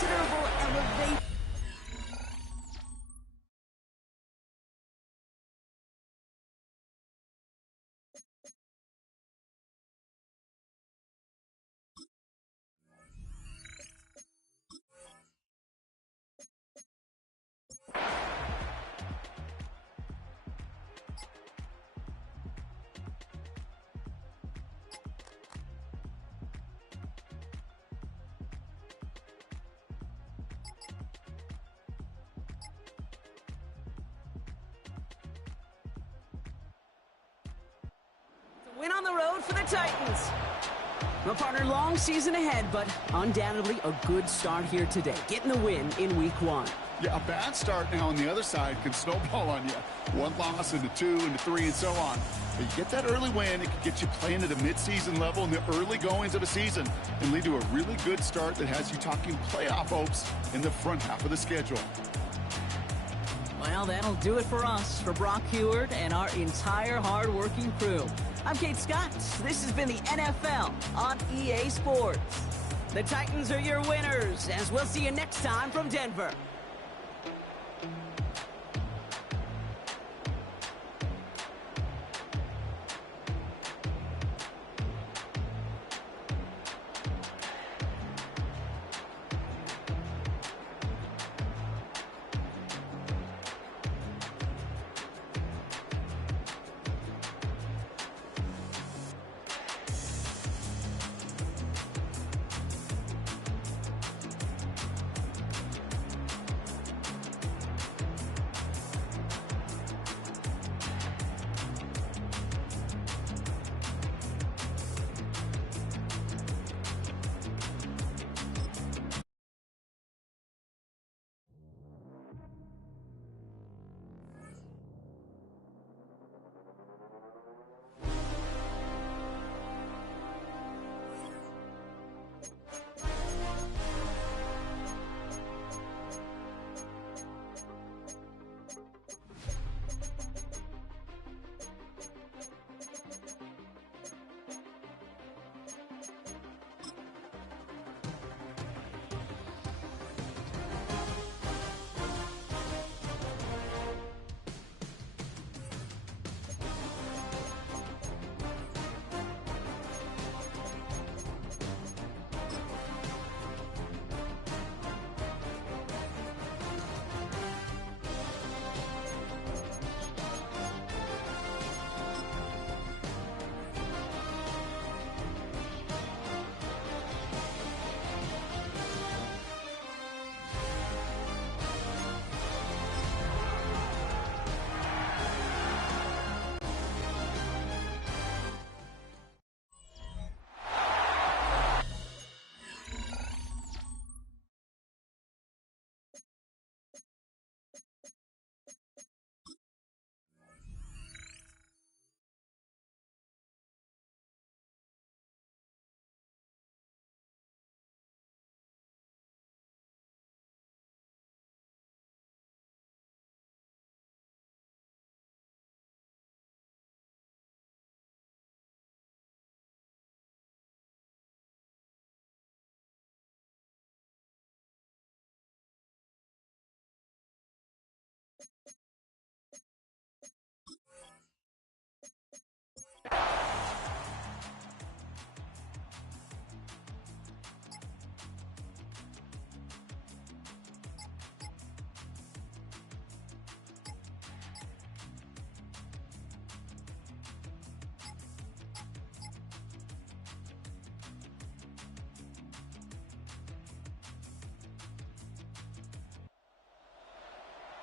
considerable elevation. Win on the road for the Titans. Well, partner, long season ahead, but undoubtedly a good start here today. Getting the win in week 1. Yeah, a bad start now on the other side can snowball on you. 1 loss into 2 into 3 and so on. But you get that early win, it can get you playing at a midseason level in the early goings of a season and lead to a really good start that has you talking playoff hopes in the front half of the schedule. Well, that'll do it for us, for Brock Heward and our entire hard-working crew. I'm Kate Scott. This has been the NFL on EA Sports. The Titans are your winners, as we'll see you next time from Denver.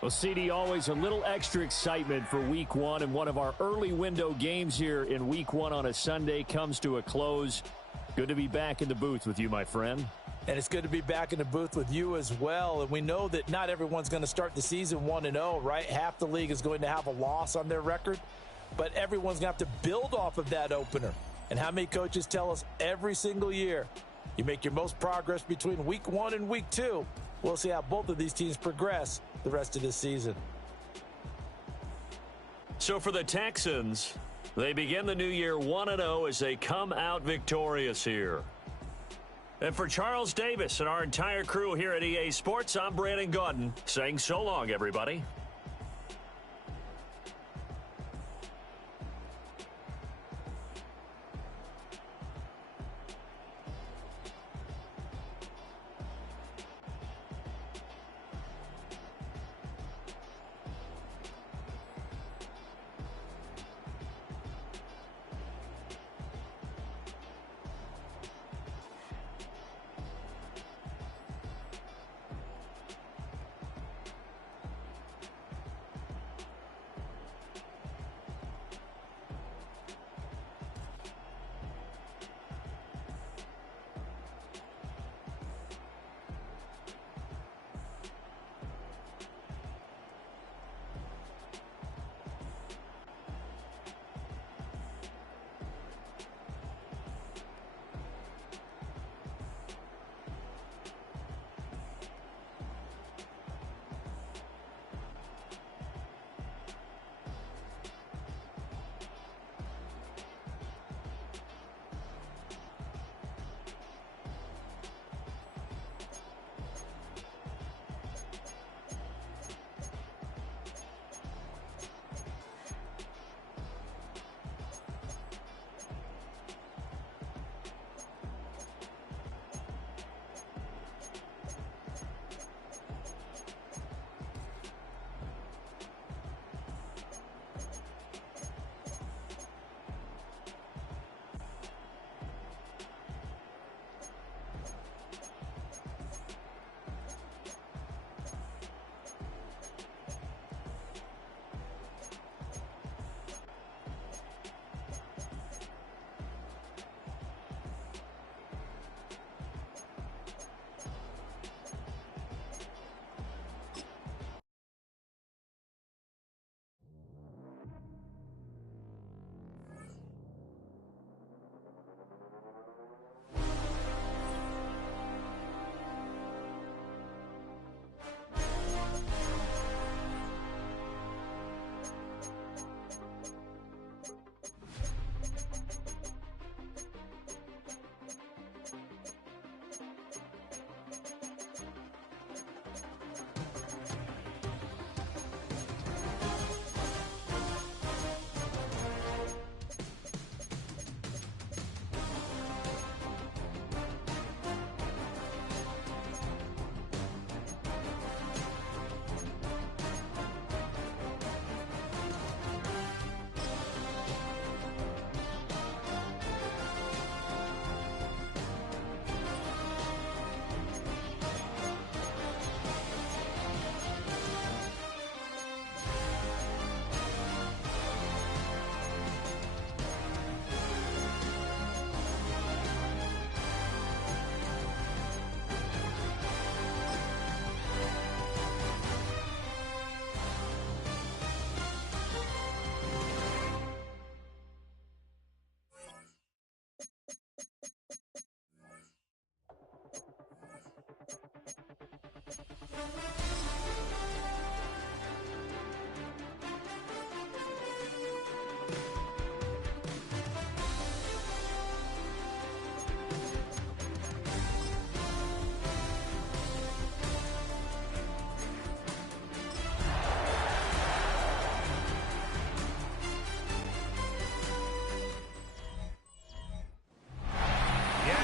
Well, CD, always a little extra excitement for Week 1, and one of our early window games here in Week 1 on a Sunday comes to a close. Good to be back in the booth with you, my friend. And it's good to be back in the booth with you as well. And we know that not everyone's going to start the season 1-0, right? Half the league is going to have a loss on their record, but everyone's going to have to build off of that opener. And how many coaches tell us every single year, you make your most progress between Week 1 and Week 2. We'll see how both of these teams progress the rest of this season. So for the Texans, they begin the new year 1-0 as they come out victorious here. And for Charles Davis and our entire crew here at EA Sports, I'm Brandon Gaudin saying so long, everybody.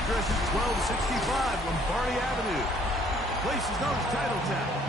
Address is 1265 Lombardi Avenue. Place is known as Titletown.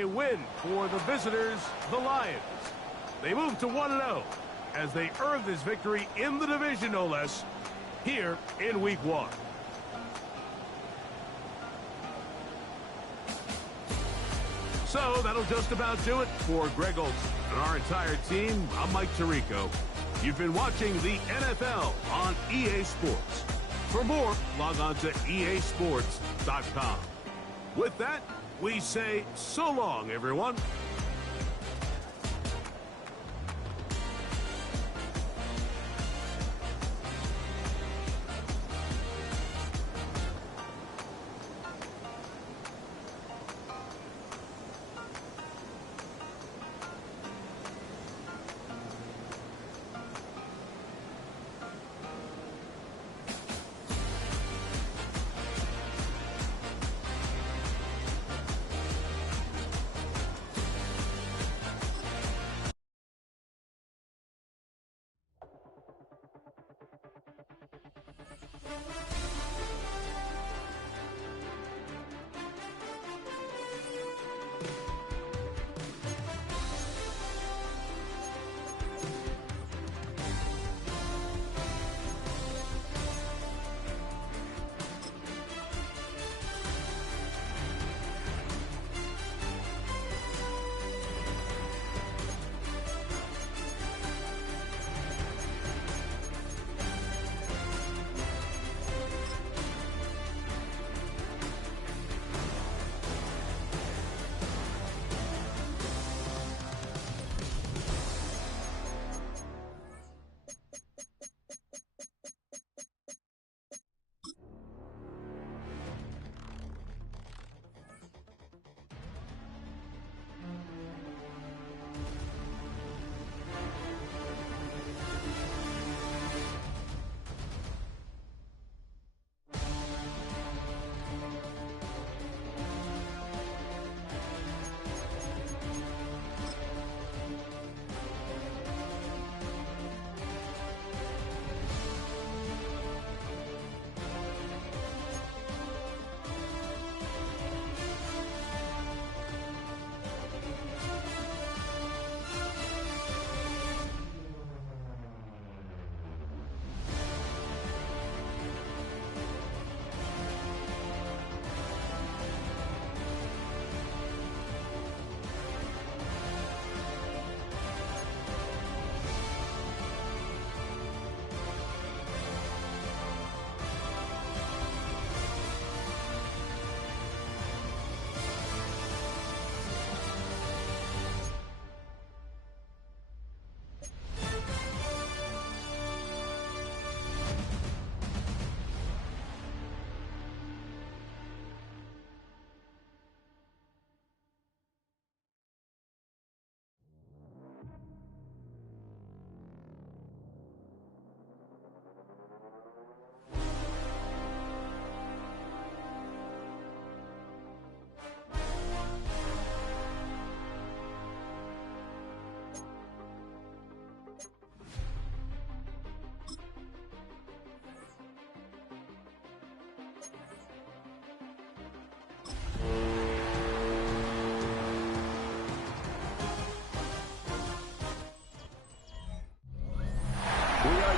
a win for the visitors, the Lions. They move to 1-0 as they earn this victory in the division, no less, here in Week 1. So that'll just about do it for Greg Olson and our entire team. I'm Mike Tirico. You've been watching the NFL on EA Sports. For more, log on to easports.com. With that, we say so long, everyone.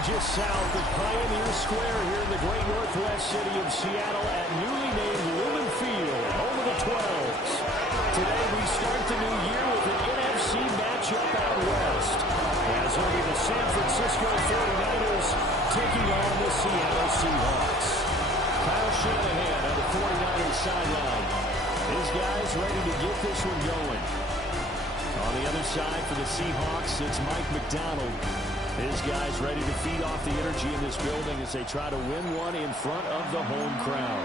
Just south of Pioneer Square here in the great northwest city of Seattle at newly named Lumen Field, home of the 12s. Today we start the new year with an NFC matchup out west, as will be the San Francisco 49ers taking on the Seattle Seahawks. Kyle Shanahan on the 49ers sideline. His guys ready to get this one going. On the other side for the Seahawks, it's Mike McDonald. His guys ready to feed off the energy in this building as they try to win one in front of the home crowd.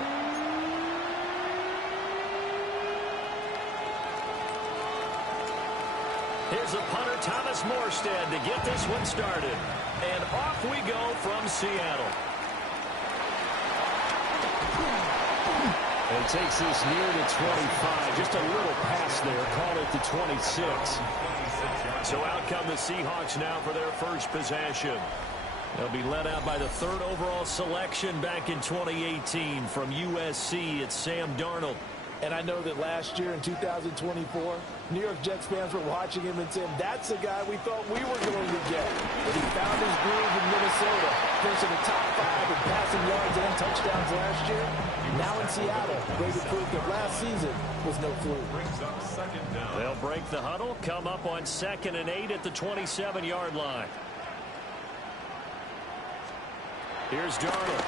Here's a punter, Thomas Morstead, to get this one started. And off we go from Seattle. And takes this near the 25. Just a little pass there. Call it the 26. So out come the Seahawks now for their first possession. They'll be led out by the third overall selection back in 2018 from USC. It's Sam Darnold. And I know that last year in 2024, New York Jets fans were watching him and saying, that's the guy we thought we were going to get. But he found his groove in Minnesota, finishing the top 5 in passing yards and touchdowns last year. Now in Seattle, great proof that last season was no fluke. They'll break the huddle, come up on 2nd and 8 at the 27-yard line. Here's Darnold.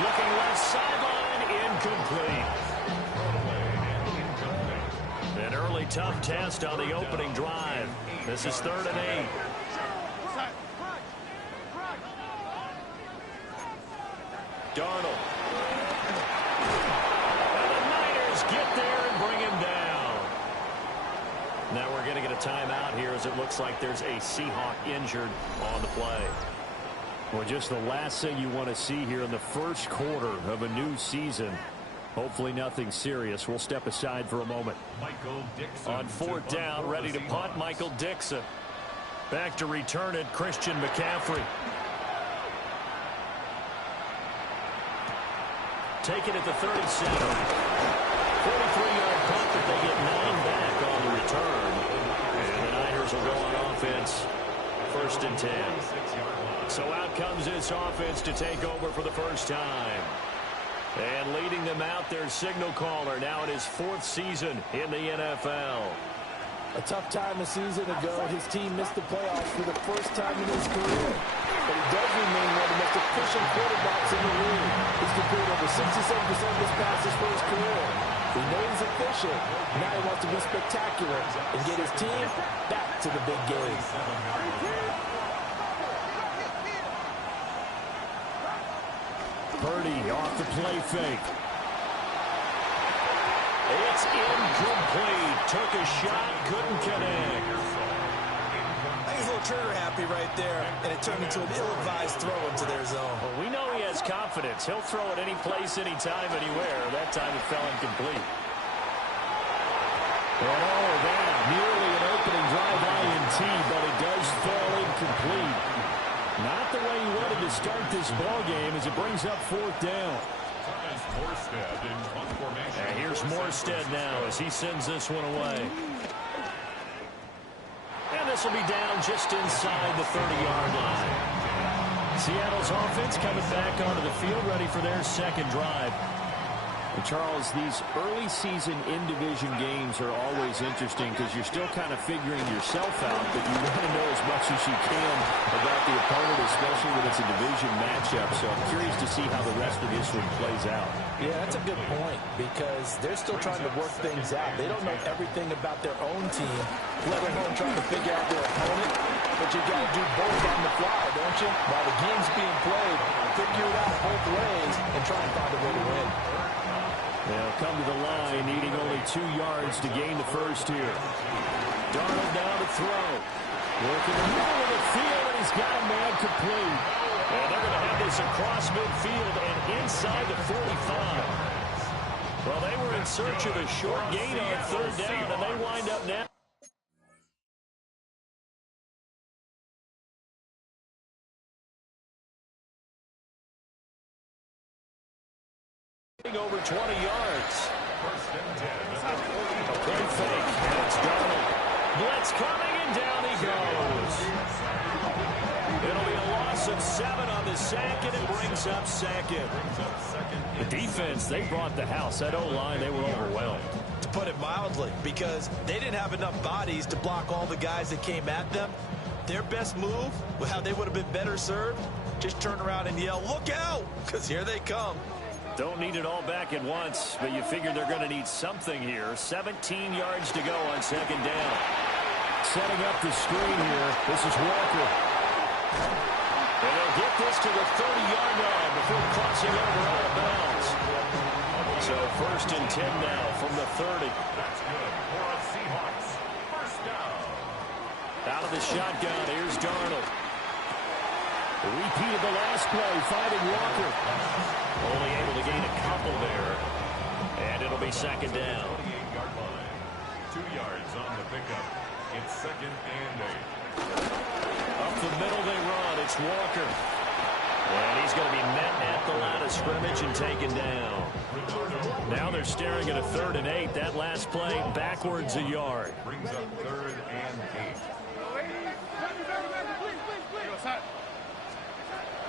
Looking left sideline, incomplete. An early tough test on the opening drive. This is 3rd and 8. Darnold. And the Niners get there and bring him down. Now we're going to get a timeout here as it looks like there's a Seahawk injured on the play. Well, just the last thing you want to see here in the first quarter of a new season. Hopefully nothing serious. We'll step aside for a moment. On 4th down, ready to punt, Michael Dixon. Back to return it, Christian McCaffrey. Taken at the 37. 43-yard punt, but they get 9 back on the return. And the Niners will go on offense. 1st and 10. So out comes this offense to take over for the first time. And leading them out, their signal caller, now in his 4th season in the NFL. A tough time a season ago. His team missed the playoffs for the first time in his career. But he does remain one of the most efficient quarterbacks in the league. He's completed over 67% of his passes for his career. We know he's efficient. Now he wants to be spectacular and get his team back to the big game. Purdy off the play fake. It's incomplete. Took a shot, couldn't connect. I think he's a little trigger happy right there, and it turned into an ill-advised throw into their zone. Well, we know he has confidence. He'll throw it any place, anytime, anywhere. That time it fell incomplete. And all of that, nearly an opening drive INT, but it does fall incomplete. Not the way he wanted to start this ball game as it brings up 4th down. And here's Morstead now as he sends this one away. And this will be down just inside the 30-yard line. Seattle's offense coming back onto the field, ready for their 2nd drive. And Charles, these early season in-division games are always interesting because you're still kind of figuring yourself out, but you want to know as much as you can about the opponent, especially when it's a division matchup. So I'm curious to see how the rest of this one plays out. Yeah, that's a good point because they're still trying to work things out. They don't know everything about their own team, let alone trying to figure out their opponent. But you got to do both on the fly, don't you? While the game's being played, figure it out both ways and try and find a way to win. They'll come to the line, needing only 2 yards to gain the first here. Darnold down to throw. Working in the middle of the field, and he's got a man complete. And they're going to have this across midfield and inside the 45. Well, they were in search of a short gain on 3rd down, and they wind up now. Over 20 yards. A play fake, and it's Darnold. Blitz coming, and down he goes. It'll be a loss of 7 on the sack, and it brings up 2nd. The defense, they brought the house. That O-line, they were overwhelmed. To put it mildly, because they didn't have enough bodies to block all the guys that came at them. Their best move, how they would have been better served, just turn around and yell, "Look out!" because here they come. Don't need it all back at once, but you figure they're going to need something here. 17 yards to go on 2nd down. Setting up the screen here. This is Walker. And they'll get this to the 30-yard line before crossing over out of bounds. So 1st and 10 now from the 30. That's good for a Seahawks. 1st down. Out of the shotgun, here's Darnold. Repeat of the last play, finding Walker. Only able to gain a couple there. And it'll be 2nd down. 28-yard line. 2 yards on the pickup. It's 2nd and 8. Up the middle they run. It's Walker. And he's going to be met at the line of scrimmage and taken down. Now they're staring at a 3rd and 8. That last play backwards a yard. Brings up 3rd and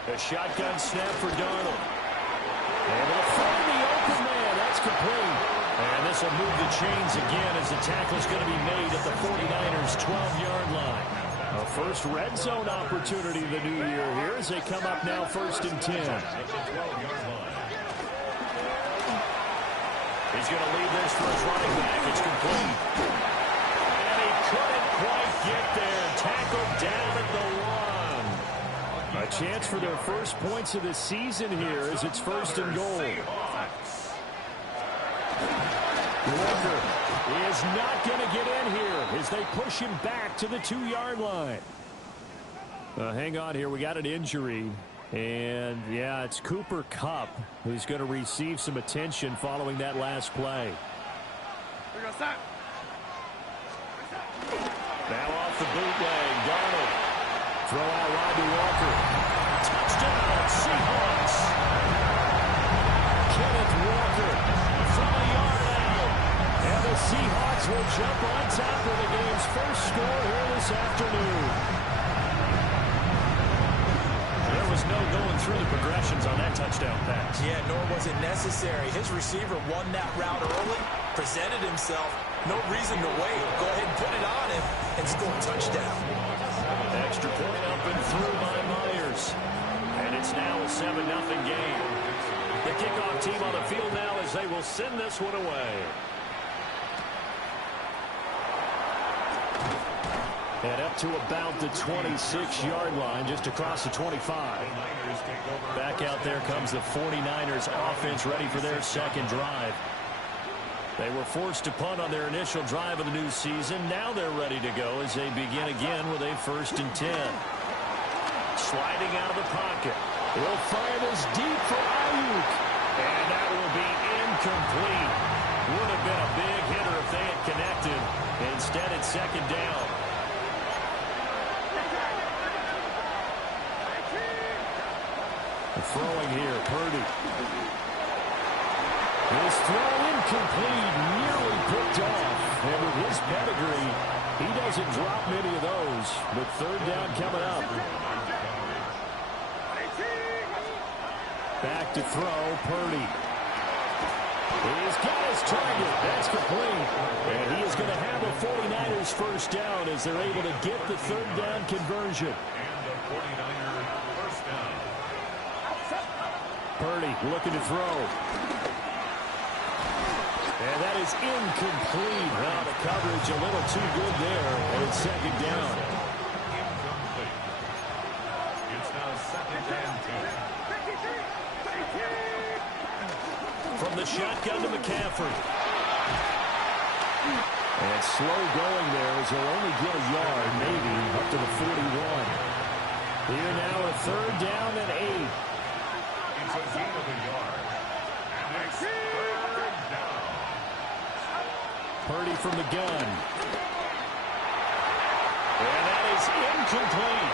8. A shotgun snap for Darnold. Able to find the open man. That's complete. And this will move the chains again as the tackle's going to be made at the 49ers' 12-yard line. A first red zone opportunity the new year here as they come up now 1st and 10. He's going to lead this for his running back. It's complete. And he couldn't quite get there. Tackled down at the 1. A chance for their first points of the season here as it's 1st and goal. Walker is not going to get in here as they push him back to the 2-yard line. Hang on here. We got an injury. And, yeah, it's Cooper Kupp who's going to receive some attention following that last play. Now off the bootleg, Darnold. Throw out wide to Walker. Touchdown, Seahawks. Kenneth Walker from a yard out. And the Seahawks will jump on top of the game's first score here this afternoon. There was no going through the progressions on that touchdown pass. Yeah, nor was it necessary. His receiver won that route early, presented himself. No reason to wait. Go ahead and put it on him and score a touchdown. Extra point up and through by Myers. And it's now a 7-0 game. The kickoff team on the field now as they will send this one away. And up to about the 26-yard line, just across the 25. Back out there comes the 49ers offense ready for their second drive. They were forced to punt on their initial drive of the new season. Now they're ready to go as they begin again with a 1st and 10. Sliding out of the pocket. He'll fire this deep for Ayuk. And that will be incomplete. Would have been a big hitter if they had connected. Instead, it's 2nd down. Throwing here, Purdy. His throw incomplete, nearly picked off. And with his pedigree, he doesn't drop many of those. But 3rd down coming up. Back to throw, Purdy. He's got his target. That's complete. And he is going to have a 49ers first down as they're able to get the 3rd down conversion. And the 49ers first down. Purdy looking to throw. And that is incomplete. Well, the coverage a little too good there. And it's 2nd down. Incomplete. It's now 2nd and 10. From the shotgun to McCaffrey. And slow going there as he'll only get a yard, maybe, up to the 41. Here now a 3rd down and 8. It's a gain of a yard. And it's 3rd down. Purdy from the gun. And that is incomplete.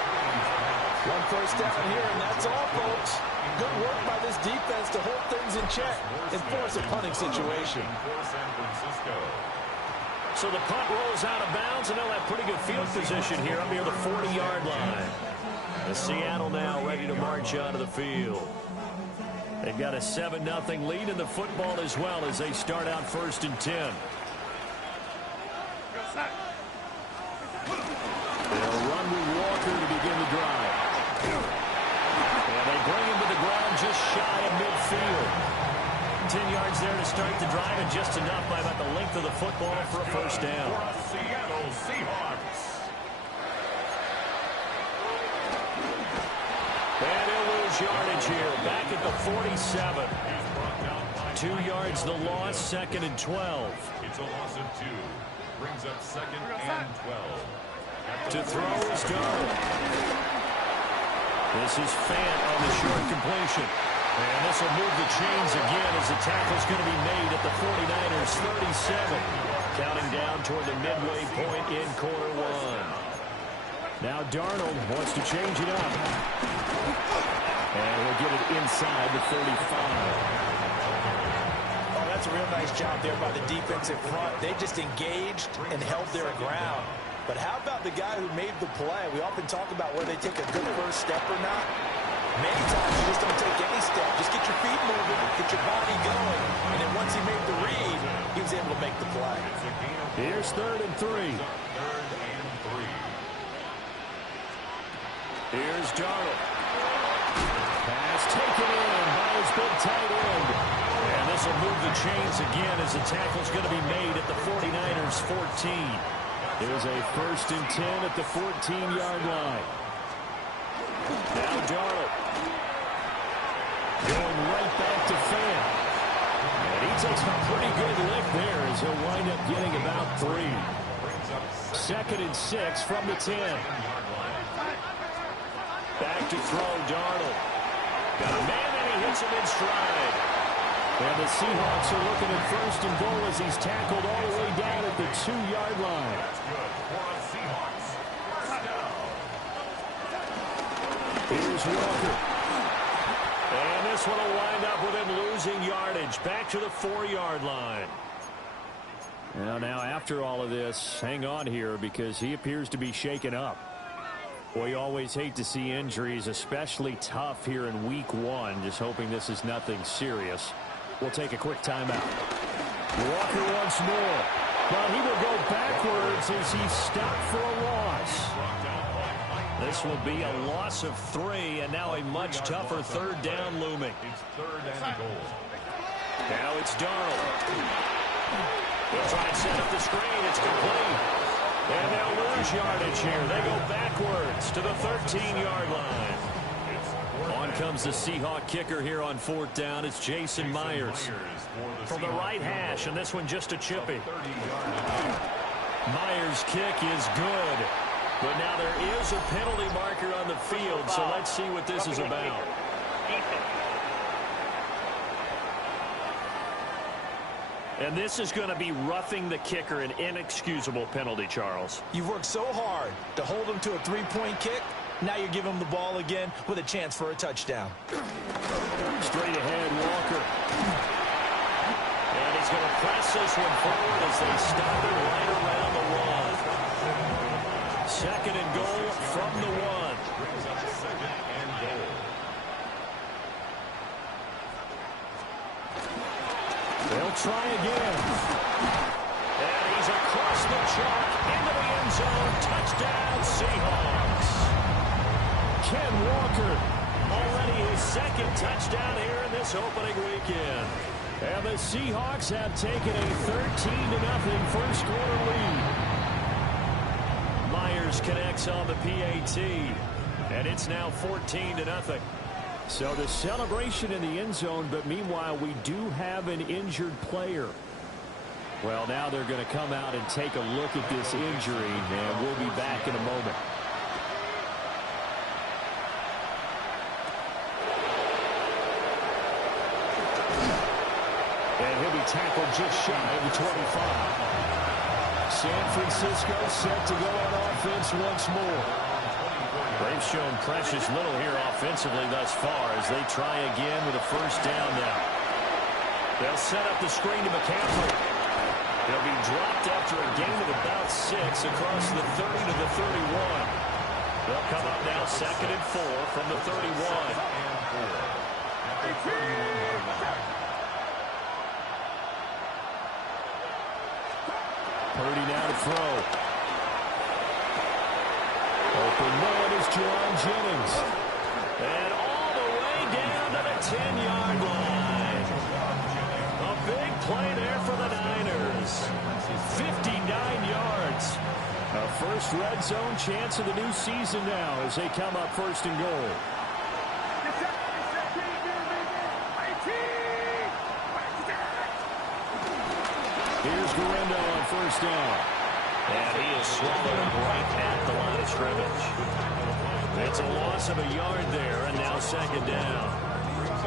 1 first down here, and that's all, folks. Good work by this defense to hold things in check and force a punting situation. For San Francisco. So the punt rolls out of bounds, and they'll have pretty good field position here up near the 40-yard line. The Seattle now ready to march onto the field. They've got a 7-0 lead in the football as well as they start out 1st and 10. They'll run with Walker to begin the drive. And they bring him to the ground just shy of midfield. 10 yards there to start the drive, and just enough by about the length of the football for a first down. For Seattle Seahawks. And he'll lose yardage here. Back at the 47. 2 yards the loss, 2nd and 12. It's a loss of 2. Brings up 2nd and 12. To throw is Darnold. This is Fant on the short completion. And this will move the chains again as the tackle's going to be made at the 49ers 37. Counting down toward the midway point in quarter 1. Now Darnold wants to change it up. And we'll get it inside the 35. Oh, that's a real nice job there by the defensive front. They just engaged and held their ground. But how about the guy who made the play? We often talk about whether they take a good first step or not. Many times you just don't take any step. Just get your feet moving, get your body going. And then once he made the read, he was able to make the play. Here's 3rd and 3. Here's Darnold. Pass taken in by his big tight end. And this will move the chains again as the tackle's going to be made at the 49ers 14. There's a 1st and 10 at the 14-yard line. Now Darnold. Going right back to Fan. And he takes a pretty good lick there as he'll wind up getting about 3. 2nd and 6 from the 10. Back to throw, Darnold. Got a man and he hits him in stride. And the Seahawks are looking at 1st and goal as he's tackled all the way down at the 2-yard line. Here's Walker. And this one will wind up with him losing yardage. Back to the 4-yard line. Now after all of this, hang on here because he appears to be shaken up. Boy, you always hate to see injuries, especially tough here in week 1. Just hoping this is nothing serious. We'll take a quick timeout. Walker once more. But he will go backwards as he's stopped for a loss. This will be a loss of 3, and now a much tougher 3rd down looming. It's 3rd and goal. Now it's Darnold. He'll try and set up the screen. It's complete. And they'll lose yardage here. They go backwards to the 13-yard line. On comes the Seahawk kicker here on 4th down. It's Jason Myers from the right hash, and this one just a chippy. Myers' kick is good, but now there is a penalty marker on the field, so let's see what this is about. And this is going to be roughing the kicker, an inexcusable penalty, Charles. You've worked so hard to hold him to a 3-point kick. Now you give him the ball again with a chance for a touchdown. Straight ahead, Walker. And he's going to press this one forward as they stop it right around the 1. 2nd and goal from the 1. They'll try again. And he's across the chalk into the end zone. Touchdown, Seahawks. Ken Walker, already his 2nd touchdown here in this opening weekend. And the Seahawks have taken a 13-0 first quarter lead. Myers connects on the PAT, and it's now 14-0. So the celebration in the end zone, but meanwhile we do have an injured player. Well, now they're going to come out and take a look at this injury, and we'll be back in a moment. And he'll be tackled just shy of the 25. San Francisco set to go on offense once more. They've shown precious little here offensively thus far as they try again with a 1st down now. They'll set up the screen to McCaffrey. He'll be dropped after a gain of about 6 across the 30 to the 31. They'll come up now 2nd and 4 from the 31. Purdy now to throw. Open man is Jerron Jennings. And all the way down to the 10-yard line. A big play there for the Niners. 59 yards. A first red zone chance of the new season now as they come up 1st and goal. Here's Guerrero on 1st down. And he is swallowed right at the line of scrimmage. It's a loss of a yard there, and now 2nd down.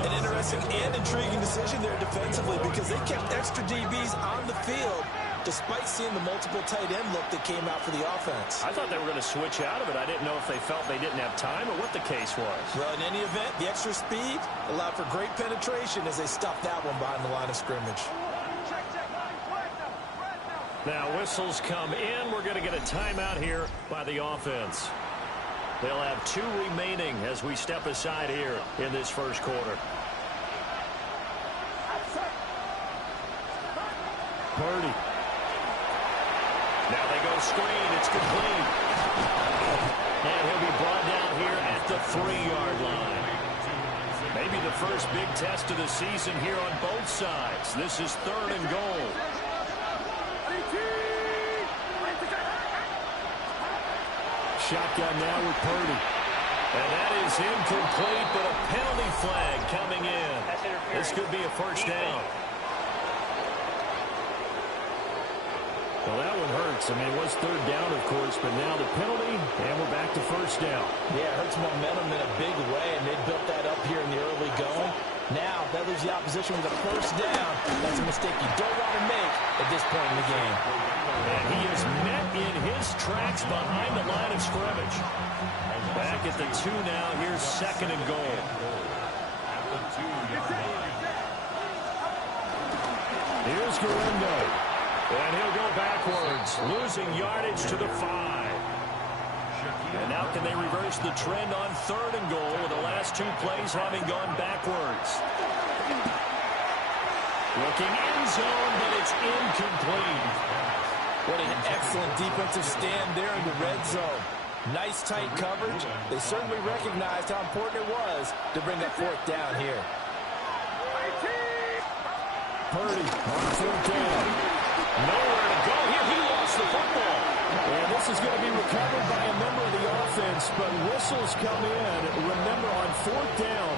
An interesting and intriguing decision there defensively because they kept extra DBs on the field despite seeing the multiple tight end look that came out for the offense. I thought they were going to switch out of it. I didn't know if they felt they didn't have time or what the case was. Well, in any event, the extra speed allowed for great penetration as they stuffed that one behind the line of scrimmage. Now whistles come in. We're going to get a timeout here by the offense. They'll have 2 remaining as we step aside here in this first quarter. Purdy. Now they go screen. It's complete. And he'll be brought down here at the 3-yard line. Maybe the first big test of the season here on both sides. This is 3rd and goal. Shotgun now with Purdy. And that is incomplete, but a penalty flag coming in. This could be a first down. Well, that one hurts. I mean, it was 3rd down, of course, but now the penalty, and we're back to first down. Yeah, it hurts momentum in a big way, and they built that up here in the early going. Now, that leaves the opposition with a first down. That's a mistake you don't want to make at this point in the game. And he is met in his tracks behind the line of scrimmage. Back at the 2 now. Here's 2nd and goal. Here's Garindo. And he'll go backwards, losing yardage to the 5. And now can they reverse the trend on 3rd and goal with the last 2 plays having gone backwards? Looking end zone, but it's incomplete. What an excellent defensive stand there in the red zone. Nice tight coverage. They certainly recognized how important it was to bring up 4th down here. Purdy on 4th down. Nowhere to go here. He lost the football. And this is going to be recovered by a member of the offense, but whistles come in. Remember, on 4th down,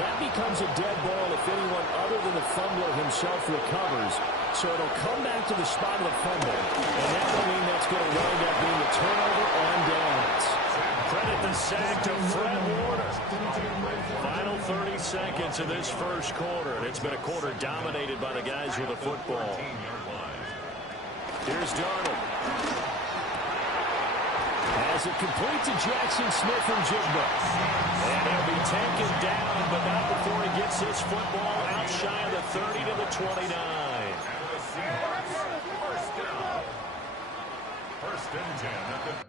that becomes a dead ball if anyone other than the fumbler himself recovers. So it'll come back to the spot of the fumble, and that will mean that's going to wind up being a turnover on downs. Credit the sack to Fred Warner. Final 30 seconds of this first quarter, and it's been a quarter dominated by the guys with the football. Here's Darnold. As it complete to Jackson Smith and Jigba. And he'll be taken down, but not before he gets his football out shy of the 30 to the 29. First and 10 at the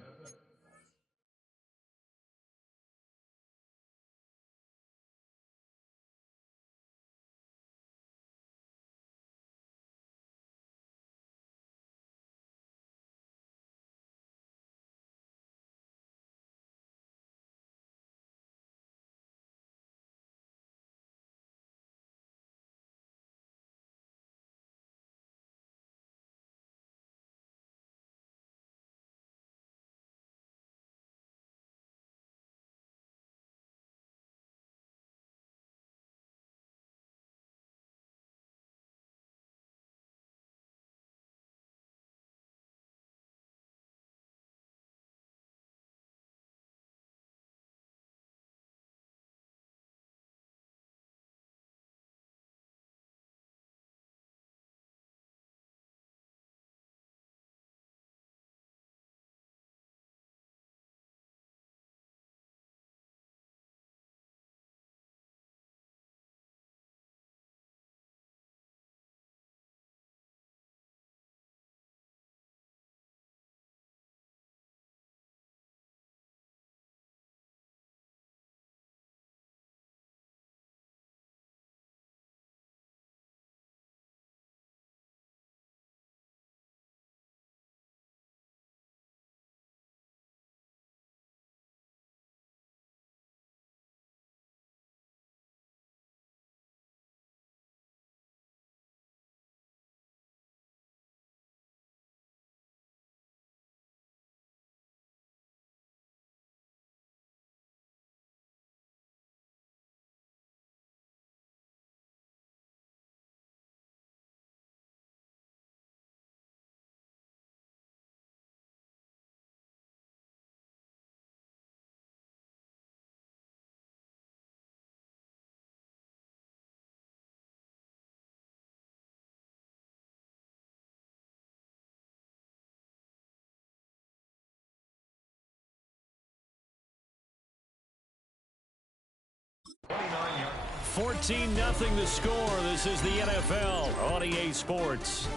14-0 the score. This is the NFL on EA Sports.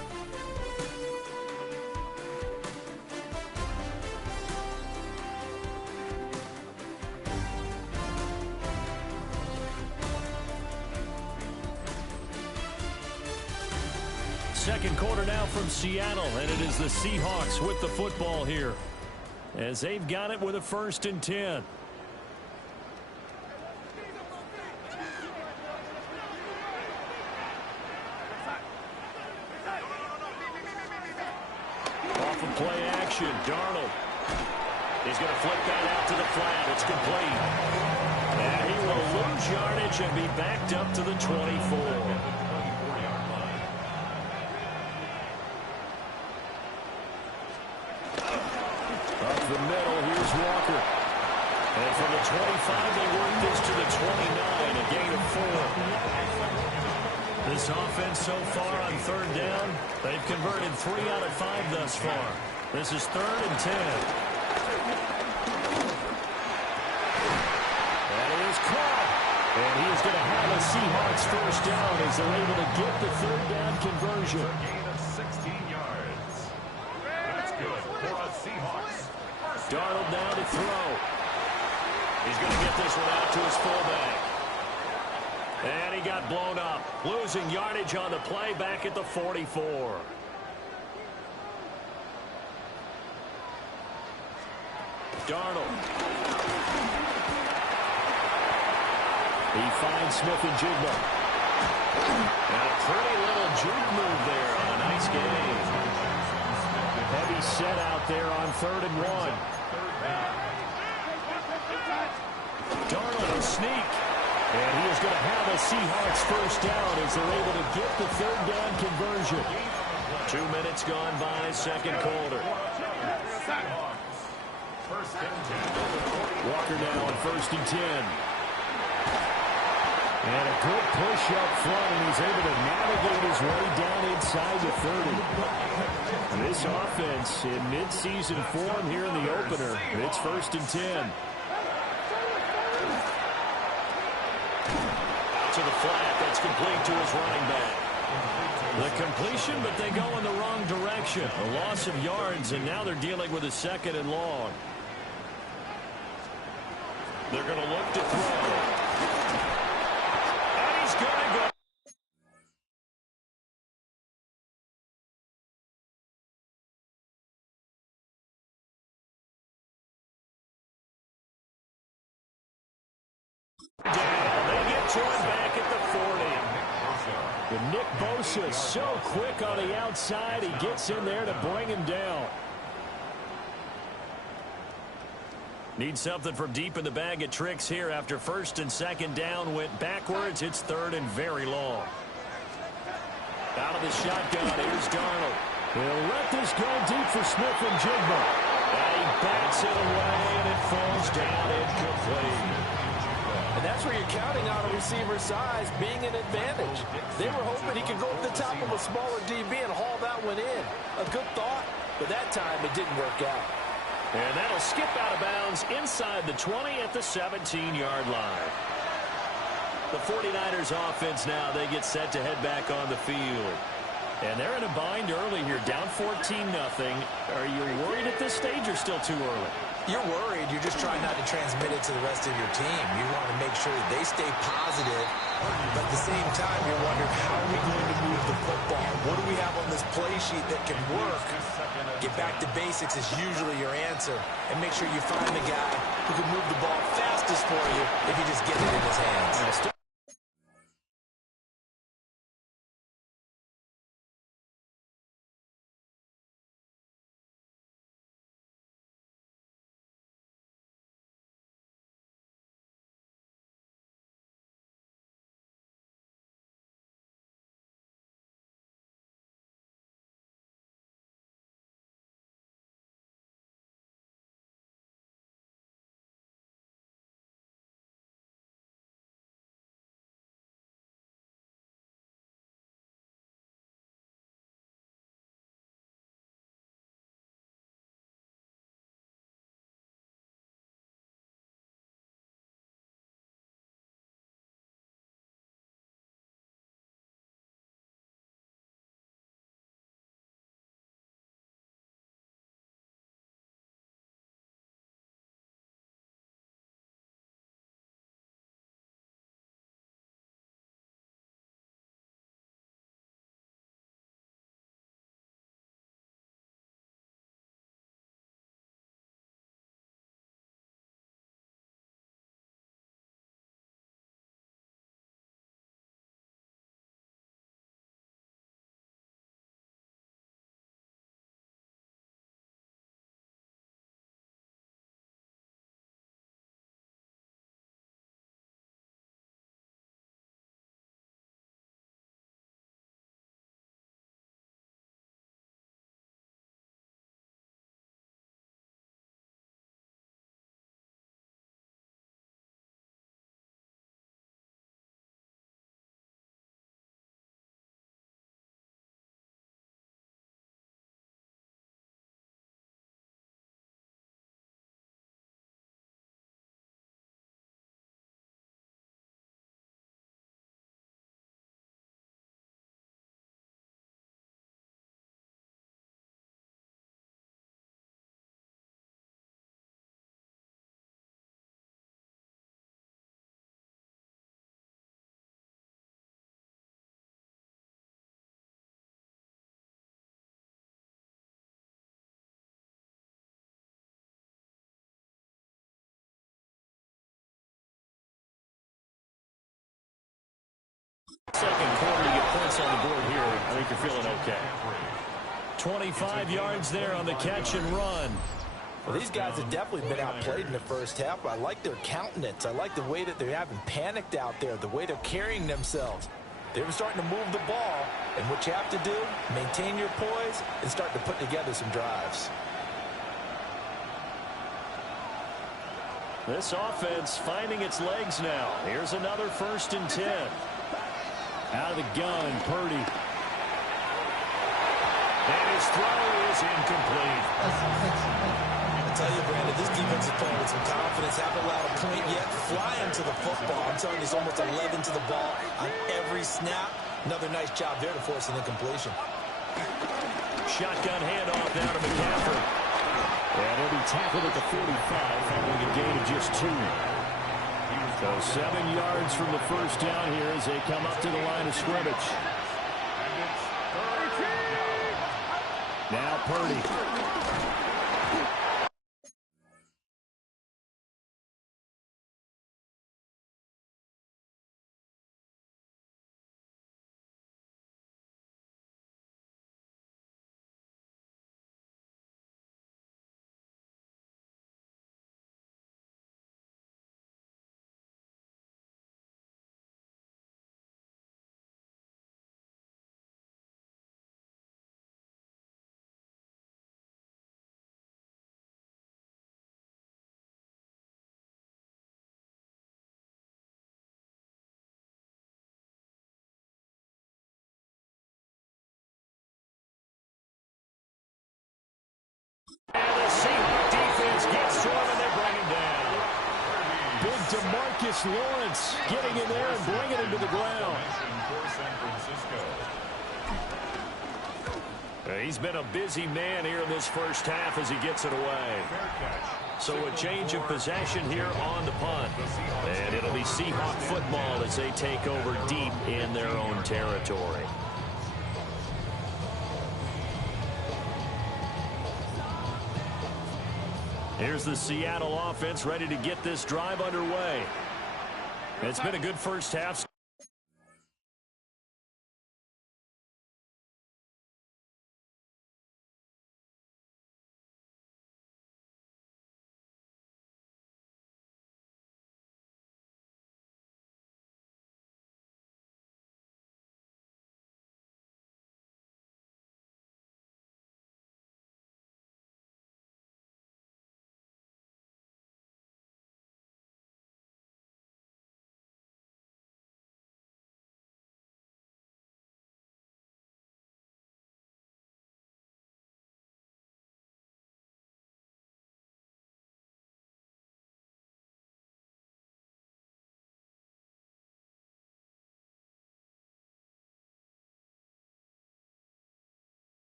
Second quarter now from Seattle, and it is the Seahawks with the football here as they've got it with a 1st and 10. Off of play action, Darnold. He's going to flip that out to the flat. It's complete. And he will lose yardage and be backed up to the 24. The middle, here's Walker. And from the 25, they work this to the 29, a gain of 4. This offense so far on 3rd down, they've converted 3 out of 5 thus far. This is 3rd and 10. That is caught. And he is going to have a Seahawks 1st down as they're able to get the 3rd down conversion. A gain of 16 yards. That's good for the Seahawks. Darnold now to throw. He's going to get this one out to his fullback. And he got blown up. Losing yardage on the play back at the 44. Darnold. He finds Smith-Njigba. And a pretty little juke move there on a nice game. Heavy set out there on 3rd and 1. Darnold a sneak. And he is going to have a Seahawks 1st down as they're able to get the 3rd down conversion. 2 minutes gone by, second quarter. Walker now on 1st and 10. And a good push up front, and he's able to navigate his way down inside the 30. This offense in midseason form here in the opener. It's 1st and 10. Out to the flat. That's complete to his running back. The completion, but they go in the wrong direction. A loss of yards, and now they're dealing with a 2nd and long. They're going to look to throw. And he's going to go. They get to him back at the 40. And Nick Bosa so quick on the outside. He gets in there to bring him down. Need something from deep in the bag of tricks here after 1st and 2nd down went backwards. It's 3rd and very long. Out of the shotgun, here's Darnold. He'll let this go deep for Smith-Njigba. And he bats it away, and it falls down incomplete. And that's where you're counting on a receiver's size being an advantage. They were hoping he could go to the top of a smaller DB and haul that one in. A good thought, but that time it didn't work out. And that'll skip out of bounds inside the 20 at the 17-yard line. The 49ers offense now, they get set to head back on the field. And they're in a bind early here, down 14-0. Are you worried at this stage or still too early? You're worried. You're just trying not to transmit it to the rest of your team. You want to make sure that they stay positive, but at the same time, you're wondering, how are we going to move the football? What do we have on this play sheet that can work? Get back to basics is usually your answer, and make sure you find the guy who can move the ball fastest for you if you just get it in his hands. pass on the board here, I think you're feeling okay. 25 yards there on the catch and run. Well, these guys have definitely been outplayed in the first half. I like their countenance. I like the way that they haven't panicked out there, the way they're carrying themselves. They're starting to move the ball, and what you have to do, maintain your poise and start to put together some drives. This offense finding its legs now. Here's another 1st and 10. Out of the gun, Purdy. And his throw is incomplete. I tell you, Brandon, this defense is playing with some confidence. Haven't allowed a point yet. Flying to the football. I'm telling you, it's almost 11 to the ball on every snap. Another nice job there to force an incompletion. Shotgun handoff down to McCaffrey. And he'll be tackled at the 45, following a gain of just 2. So 7 yards from the first down here as they come up to the line of scrimmage. Now Purdy. And the Seahawks defense gets to him, and they bring him down. Big DeMarcus Lawrence getting in there and bringing him to the ground. He's been a busy man here in this first half as he gets it away. So a change of possession here on the punt. And it'll be Seahawk football as they take over deep in their own territory. Here's the Seattle offense ready to get this drive underway. It's been a good first half.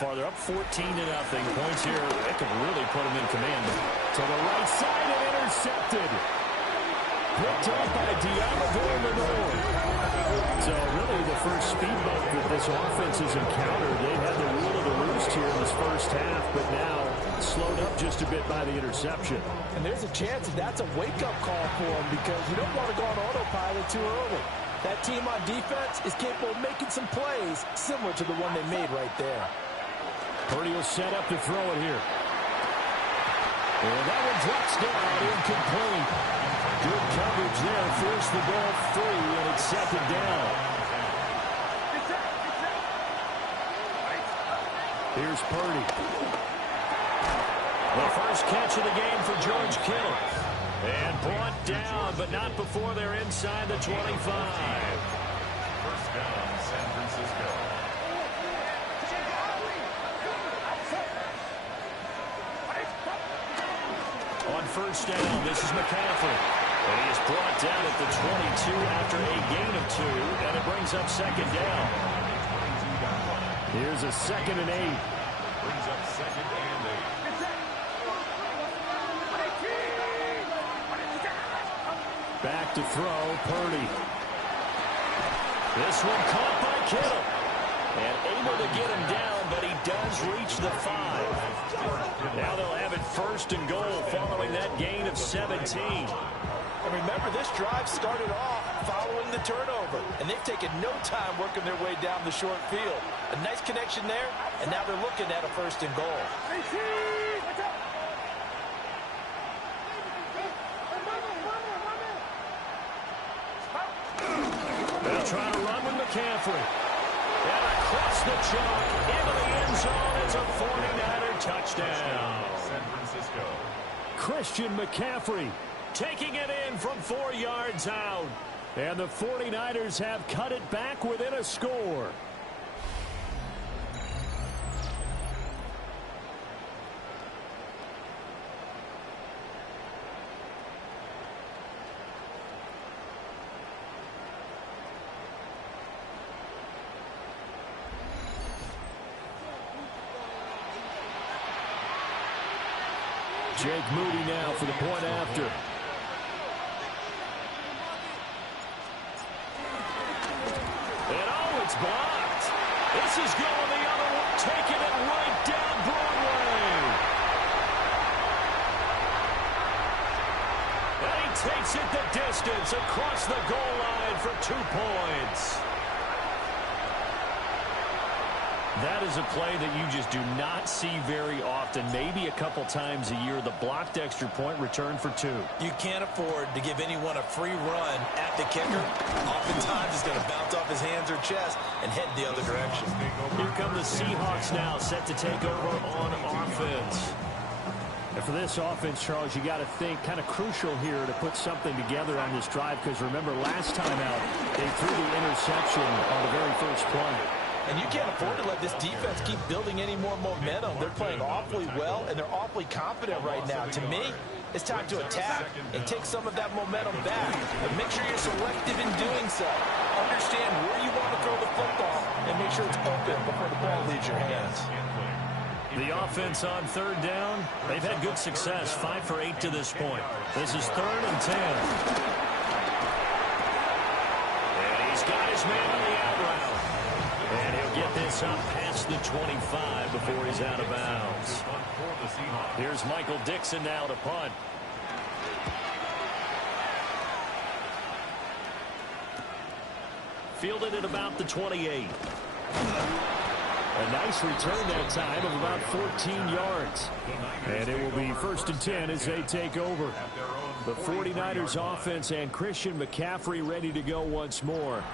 Farther up 14-0. Points here. They could really put him in command. To the right side and intercepted. Picked up by Diamador Lenore. So really the first speed bump that this offense has encountered. They've had the will of the roost here in this first half, but now slowed up just a bit by the interception. And there's a chance that that's a wake-up call for him because you don't want to go on autopilot too early. That team on defense is capable of making some plays similar to the one they made right there. Purdy will set up to throw it here. And that one drops down, incomplete. Good coverage there, forced the ball free, and it's second down. Here's Purdy. The first catch of the game for George Kittle. And brought down, but not before they're inside the 25. First down, San Francisco. On first down, this is McCaffrey. And he is brought down at the 22 after a gain of 2, and it brings up second down. Here's a 2nd and 8. Brings up 2nd and 8. Back to throw, Purdy. This one caught by Kittle. And able to get him down, but he does reach the 5. Now they'll have it 1st and goal following that gain of 17. And remember, this drive started off following the turnover, and they've taken no time working their way down the short field. A nice connection there, and now they're looking at a 1st and goal. They'll try to run with McCaffrey. And across the chalk, into the end zone, it's a 49er touchdown. San Francisco. Christian McCaffrey taking it in from 4 yards out. And the 49ers have cut it back within a score. Jake Moody now for the point after. And oh, it's blocked. This is going the other way, taking it right down Broadway. And he takes it the distance across the goal line for 2 points. That is a play that you just do not see very often, maybe a couple times a year. The blocked extra point return for 2. You can't afford to give anyone a free run at the kicker. Oftentimes, it's going to bounce off his hands or chest and head the other direction. Here come the Seahawks now, set to take over on offense. And for this offense, Charles, you got to think kind of crucial here to put something together on this drive, because remember, last time out, they threw the interception on the very first play. And you can't afford to let this defense keep building any more momentum. They're playing awfully well, and they're awfully confident right now. To me, it's time to attack and take some of that momentum back. But make sure you're selective in doing so. Understand where you want to throw the football, and make sure it's open before the ball leaves your hands. The offense on 3rd down, they've had good success, 5 for 8 to this point. This is 3rd and 10. And he's got his man on the out route. And he'll get this up past the 25 before he's out of bounds. Here's Michael Dixon now to punt. Fielded at about the 28. A nice return that time of about 14 yards. And it will be 1st and 10 as they take over. The 49ers offense and Christian McCaffrey ready to go once more.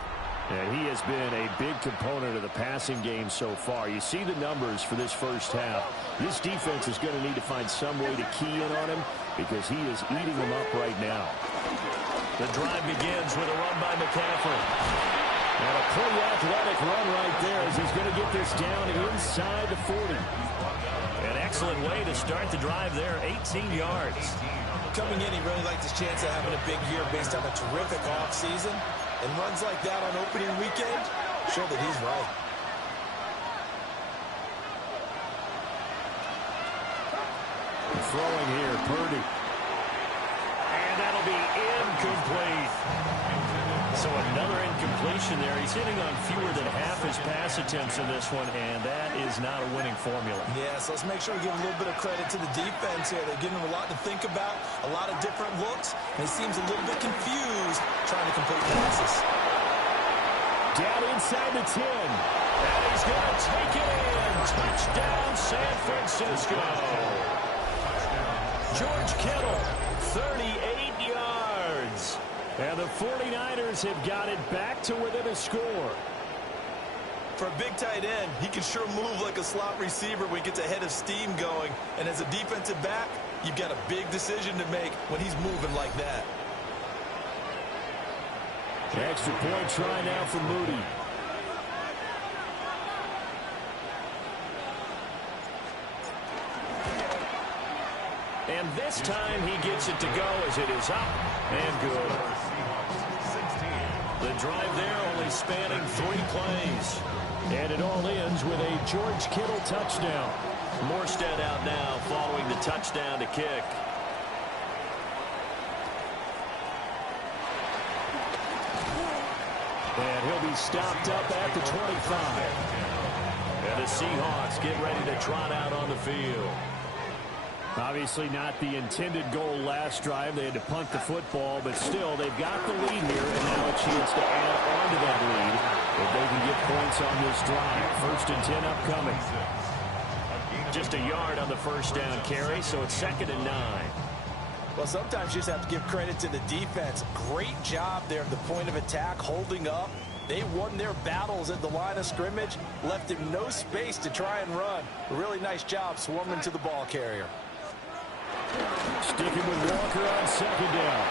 And he has been a big component of the passing game so far. You see the numbers for this first half. This defense is going to need to find some way to key in on him, because he is eating them up right now. The drive begins with a run by McCaffrey. And a pretty athletic run right there as he's going to get this down inside the 40. An excellent way to start the drive there, 18 yards. Coming in, he really liked his chance of having a big year based on a terrific offseason. And runs like that on opening weekend show that he's right. Throwing here, Purdy. And that'll be incomplete. So another incompletion there. He's hitting on fewer than half his pass attempts in this one, and that is not a winning formula. Yeah, so let's make sure we give a little bit of credit to the defense here. They're giving him a lot to think about, a lot of different looks, and he seems a little bit confused trying to complete passes. Down inside the 10. And he's going to take it in. Touchdown, San Francisco. George Kittle, 38 yards. And the 49ers have got it back to within a score. For a big tight end, he can sure move like a slot receiver when he gets a head of steam going. And as a defensive back, you've got a big decision to make when he's moving like that. Extra point try now for Moody. And this time he gets it to go as it is up and good. The drive there only spanning 3 plays. And it all ends with a George Kittle touchdown. Morstead out now following the touchdown to kick. And he'll be stopped up at the 25. And the Seahawks get ready to trot out on the field. Obviously not the intended goal last drive. They had to punt the football, but still they've got the lead here and now a chance to add on to that lead if they can get points on this drive. 1st and 10 upcoming. Just a yard on the first down carry, so it's 2nd and 9. Well, sometimes you just have to give credit to the defense. Great job there at the point of attack, holding up. They won their battles at the line of scrimmage, left him no space to try and run. A really nice job swarming to the ball carrier. Sticking with Walker on 2nd down.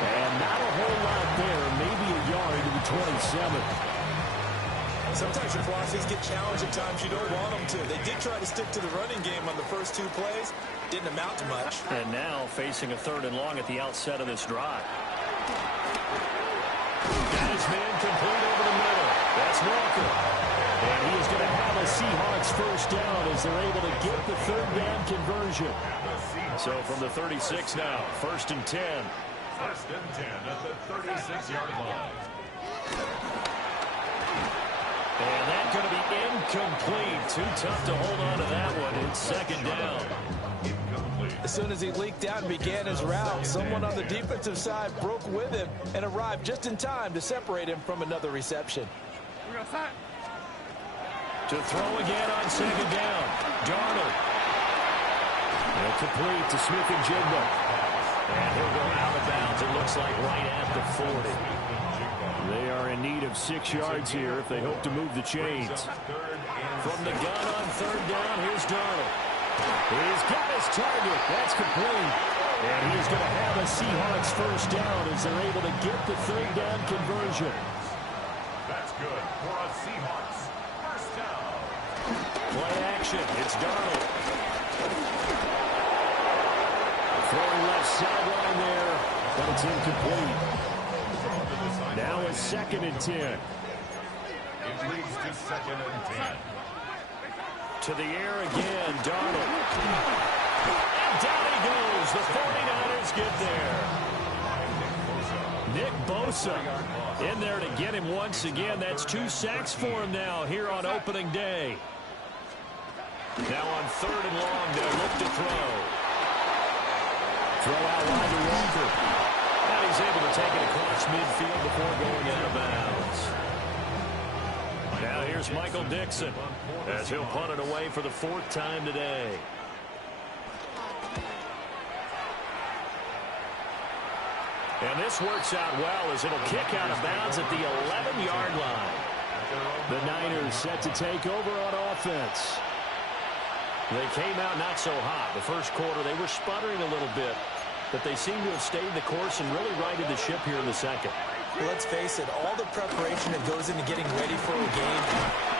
And not a whole lot there, maybe a yard to the 27. Sometimes your philosophies get challenged at times you don't want them to. They did try to stick to the running game on the first 2 plays. Didn't amount to much. And now facing a 3rd and long at the outset of this drive. Got his man complete over the middle. That's Walker. And he is going to have a Seahawks first down as they're able to get the 3rd down conversion. So from the 36 now, 1st and 10. 1st and 10 at the 36-yard line. And that's going to be incomplete. Too tough to hold on to that one. It's 2nd down. As soon as he leaked out and began his route, someone on the defensive side broke with him and arrived just in time to separate him from another reception. To throw again on 2nd down. Darnold. And complete to Smith-Njigba. And he'll go out of bounds, it looks like, right at the 40. They are in need of 6 yards here if they hope to move the chains. From the gun on 3rd down, here's Darnold. He's got his target. That's complete. And he's going to have a Seahawks first down as they're able to get the 3rd down conversion. That's good for a Seahawks first down. Play action. It's Darnold. Throwing left sideline there, but it's incomplete. Now it's 2nd and 10. It leads to 2nd and 10. To the air again, Darnold. And down he goes. The 49ers get there. Nick Bosa in there to get him once again. That's 2 sacks for him now here on opening day. Now on 3rd and long, they'll look to throw. Throw out wide to Walker. And he's able to take it across midfield before going out of bounds. Now here's Michael Dixon as he'll punt it away for the 4th time today. And this works out well as it'll kick out of bounds at the 11-yard line. The Niners set to take over on offense. They came out not so hot. The first quarter, they were sputtering a little bit, but they seem to have stayed the course and really righted the ship here in the 2nd. Well, let's face it, all the preparation that goes into getting ready for a game,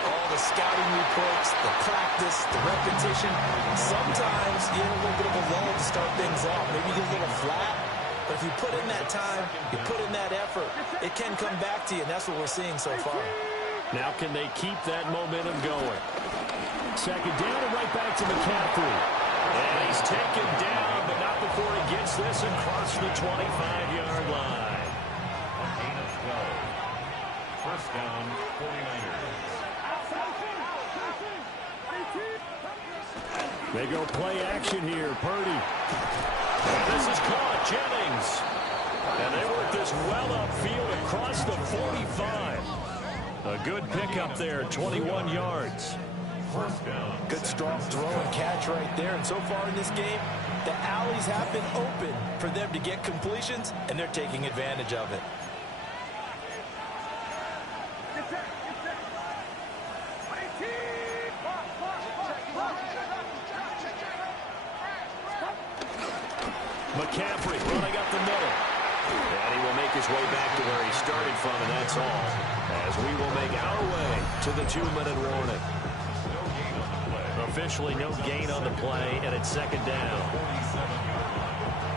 all the scouting reports, the practice, the repetition, sometimes you get a little bit of a lull to start things off. Maybe you get a little flat, but if you put in that time, you put in that effort, it can come back to you, and that's what we're seeing so far. Now can they keep that momentum going? 2nd down and right back to McCaffrey. And he's taken down, but not before he gets this across the 25-yard line. A gain of 12. First down, 49ers. They go play action here. Purdy. And this is caught. Jennings. And they work this well upfield across the 45. A good pickup there, 21 yards. First down. Good strong throw and catch right there. And so far in this game, The alleys have been open for them to get completions, and they're taking advantage of it. McCaffrey running up the middle. And he will make his way back to where he started from, and that's all. As we will make our way to the 2-minute warning. Officially no gain on the play, and it's second down.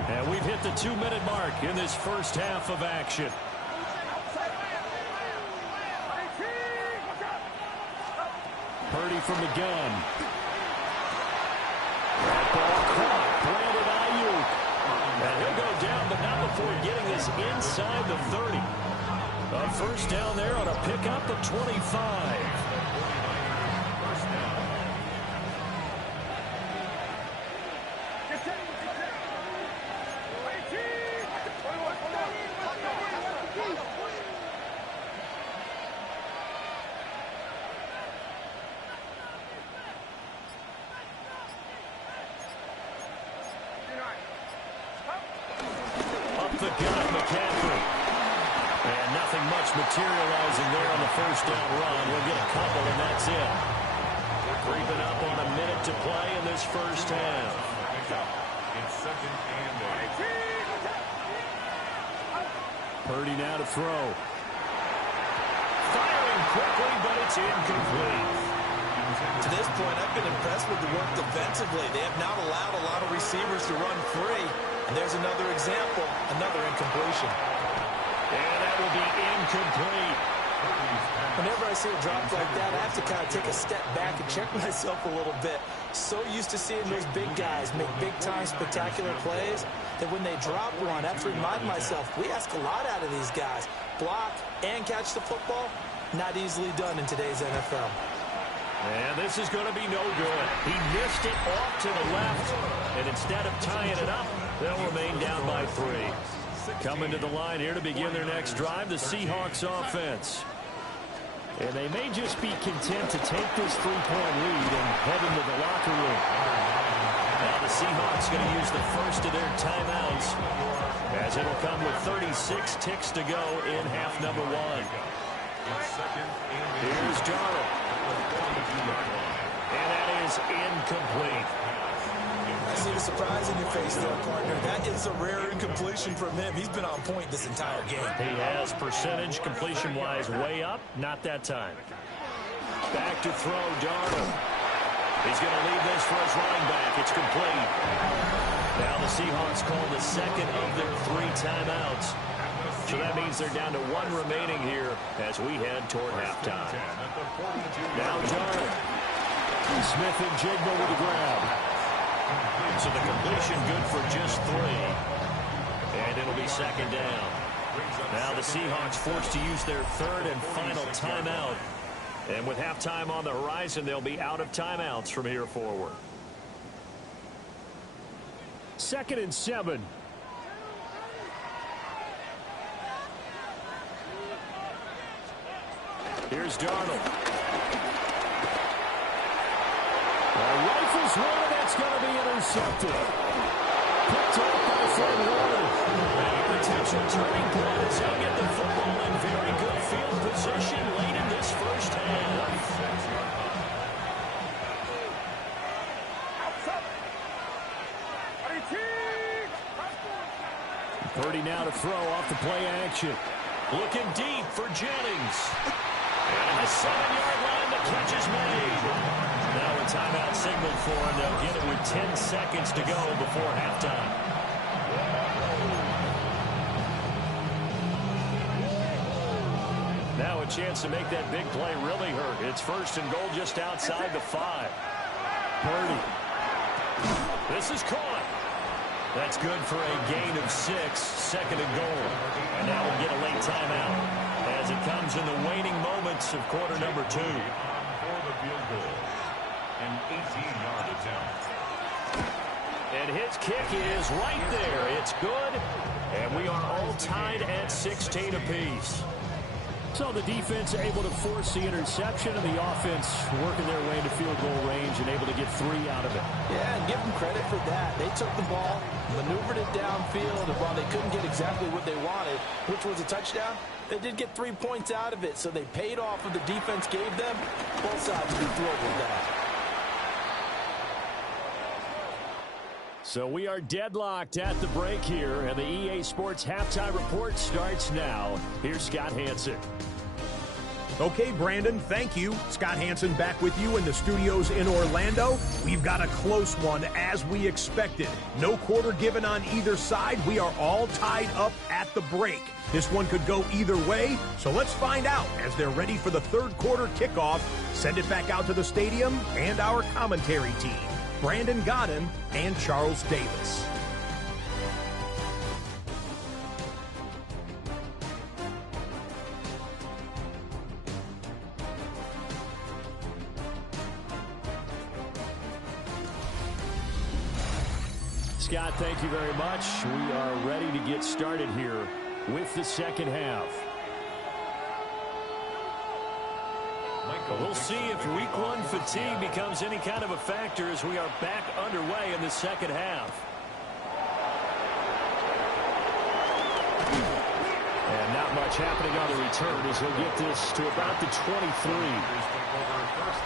And we've hit the 2-minute mark in this first half of action. Purdy from the gun. That ball caught. Brandon Ayuk. And he'll go down, but not before getting this inside the 30. A first down there on a pickup of 25. The gut, McCaffrey. And nothing much materializing there on the first down run. We'll get a couple, and that's it. We're creeping up on a minute to play in this first half. It's second and 8. Purdy now to throw. Firing quickly, but it's incomplete. To this point, I've been impressed with the work defensively. They have not allowed a lot of receivers to run free. And there's another example, another incompletion. And that will be incomplete. Whenever I see a drop like that, I have to kind of take a step back and check myself a little bit. So used to seeing those big guys make big-time spectacular plays that when they drop one, I have to remind myself, we ask a lot out of these guys. Block and catch the football, not easily done in today's NFL. And this is going to be no good. He missed it off to the left, and instead of tying it up, they'll remain down by 3. Coming to the line here to begin their next drive, the Seahawks offense. And they may just be content to take this 3-point lead and head into the locker room. Now the Seahawks going to use the first of their timeouts, as it'll come with 36 ticks to go in half number 1. Here's Darnold. And that is incomplete. I see the surprise in your face there, partner. That is a rare incompletion from him. He's been on point this entire game. He has percentage completion-wise way up. Not that time. Back to throw, Darnold. He's going to leave this for his running back. It's complete. Now the Seahawks call the second of their 3 timeouts. So that means they're down to 1 remaining here as we head toward halftime. Now Darnold. Smith and Jigba with the grab. So the completion good for just 3. And it'll be second down. Now the Seahawks forced to use their 3rd and final timeout. And with halftime on the horizon, they'll be out of timeouts from here forward. 2nd and 7. Here's Darnold. Rifles one, and that's going to be intercepted. Picked up by Fred Warner. A potential turning point as he'll get the football in very good field position late in this first half. Purdy now to throw off the play action. Looking deep for Jennings. And the 7-yard line, the catch is made. Now a timeout signaled for him. They'll get it with 10 seconds to go before halftime. Now a chance to make that big play really hurt. It's 1st and goal just outside the 5. Purdy. This is caught. That's good for a gain of 6. 2nd and goal. And now we'll get a late timeout as it comes in the waning moments of quarter number 2. For the field goal. An 18-yard attempt. And his kick is right there. It's good. And we are all tied at 16 apiece. So the defense able to force the interception, and the offense working their way into field goal range and able to get 3 out of it. Yeah, and give them credit for that. They took the ball, maneuvered it downfield, and while they couldn't get exactly what they wanted, which was a touchdown, they did get 3 points out of it, so they paid off what the defense gave them. Both sides would be thrilled with that. So we are deadlocked at the break here, and the EA Sports Halftime Report starts now. Here's Scott Hanson. Okay, Brandon, thank you. Scott Hanson back with you in the studios in Orlando. We've got a close one, as we expected. No quarter given on either side. We are all tied up at the break. This one could go either way, so let's find out as they're ready for the third quarter kickoff. Send it back out to the stadium and our commentary team, Brandon Godden and Charles Davis. Scott, thank you very much. We are ready to get started here with the second half. We'll see if week 1 fatigue becomes any kind of a factor as we are back underway in the second half. And not much happening on the return as he'll get this to about the 23.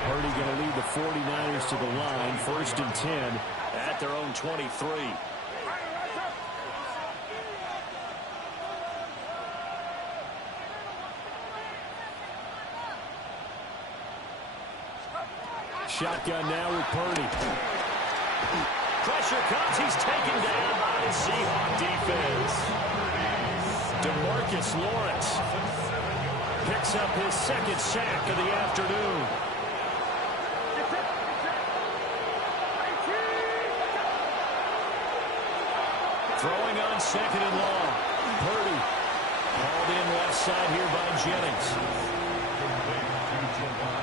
Purdy going to lead the 49ers to the line, 1st and 10 at their own 23. Shotgun now with Purdy. Pressure comes. He's taken down by the Seahawk defense. DeMarcus Lawrence picks up his 2nd sack of the afternoon. Throwing on 2nd and long. Purdy hauled in left side here by Jennings.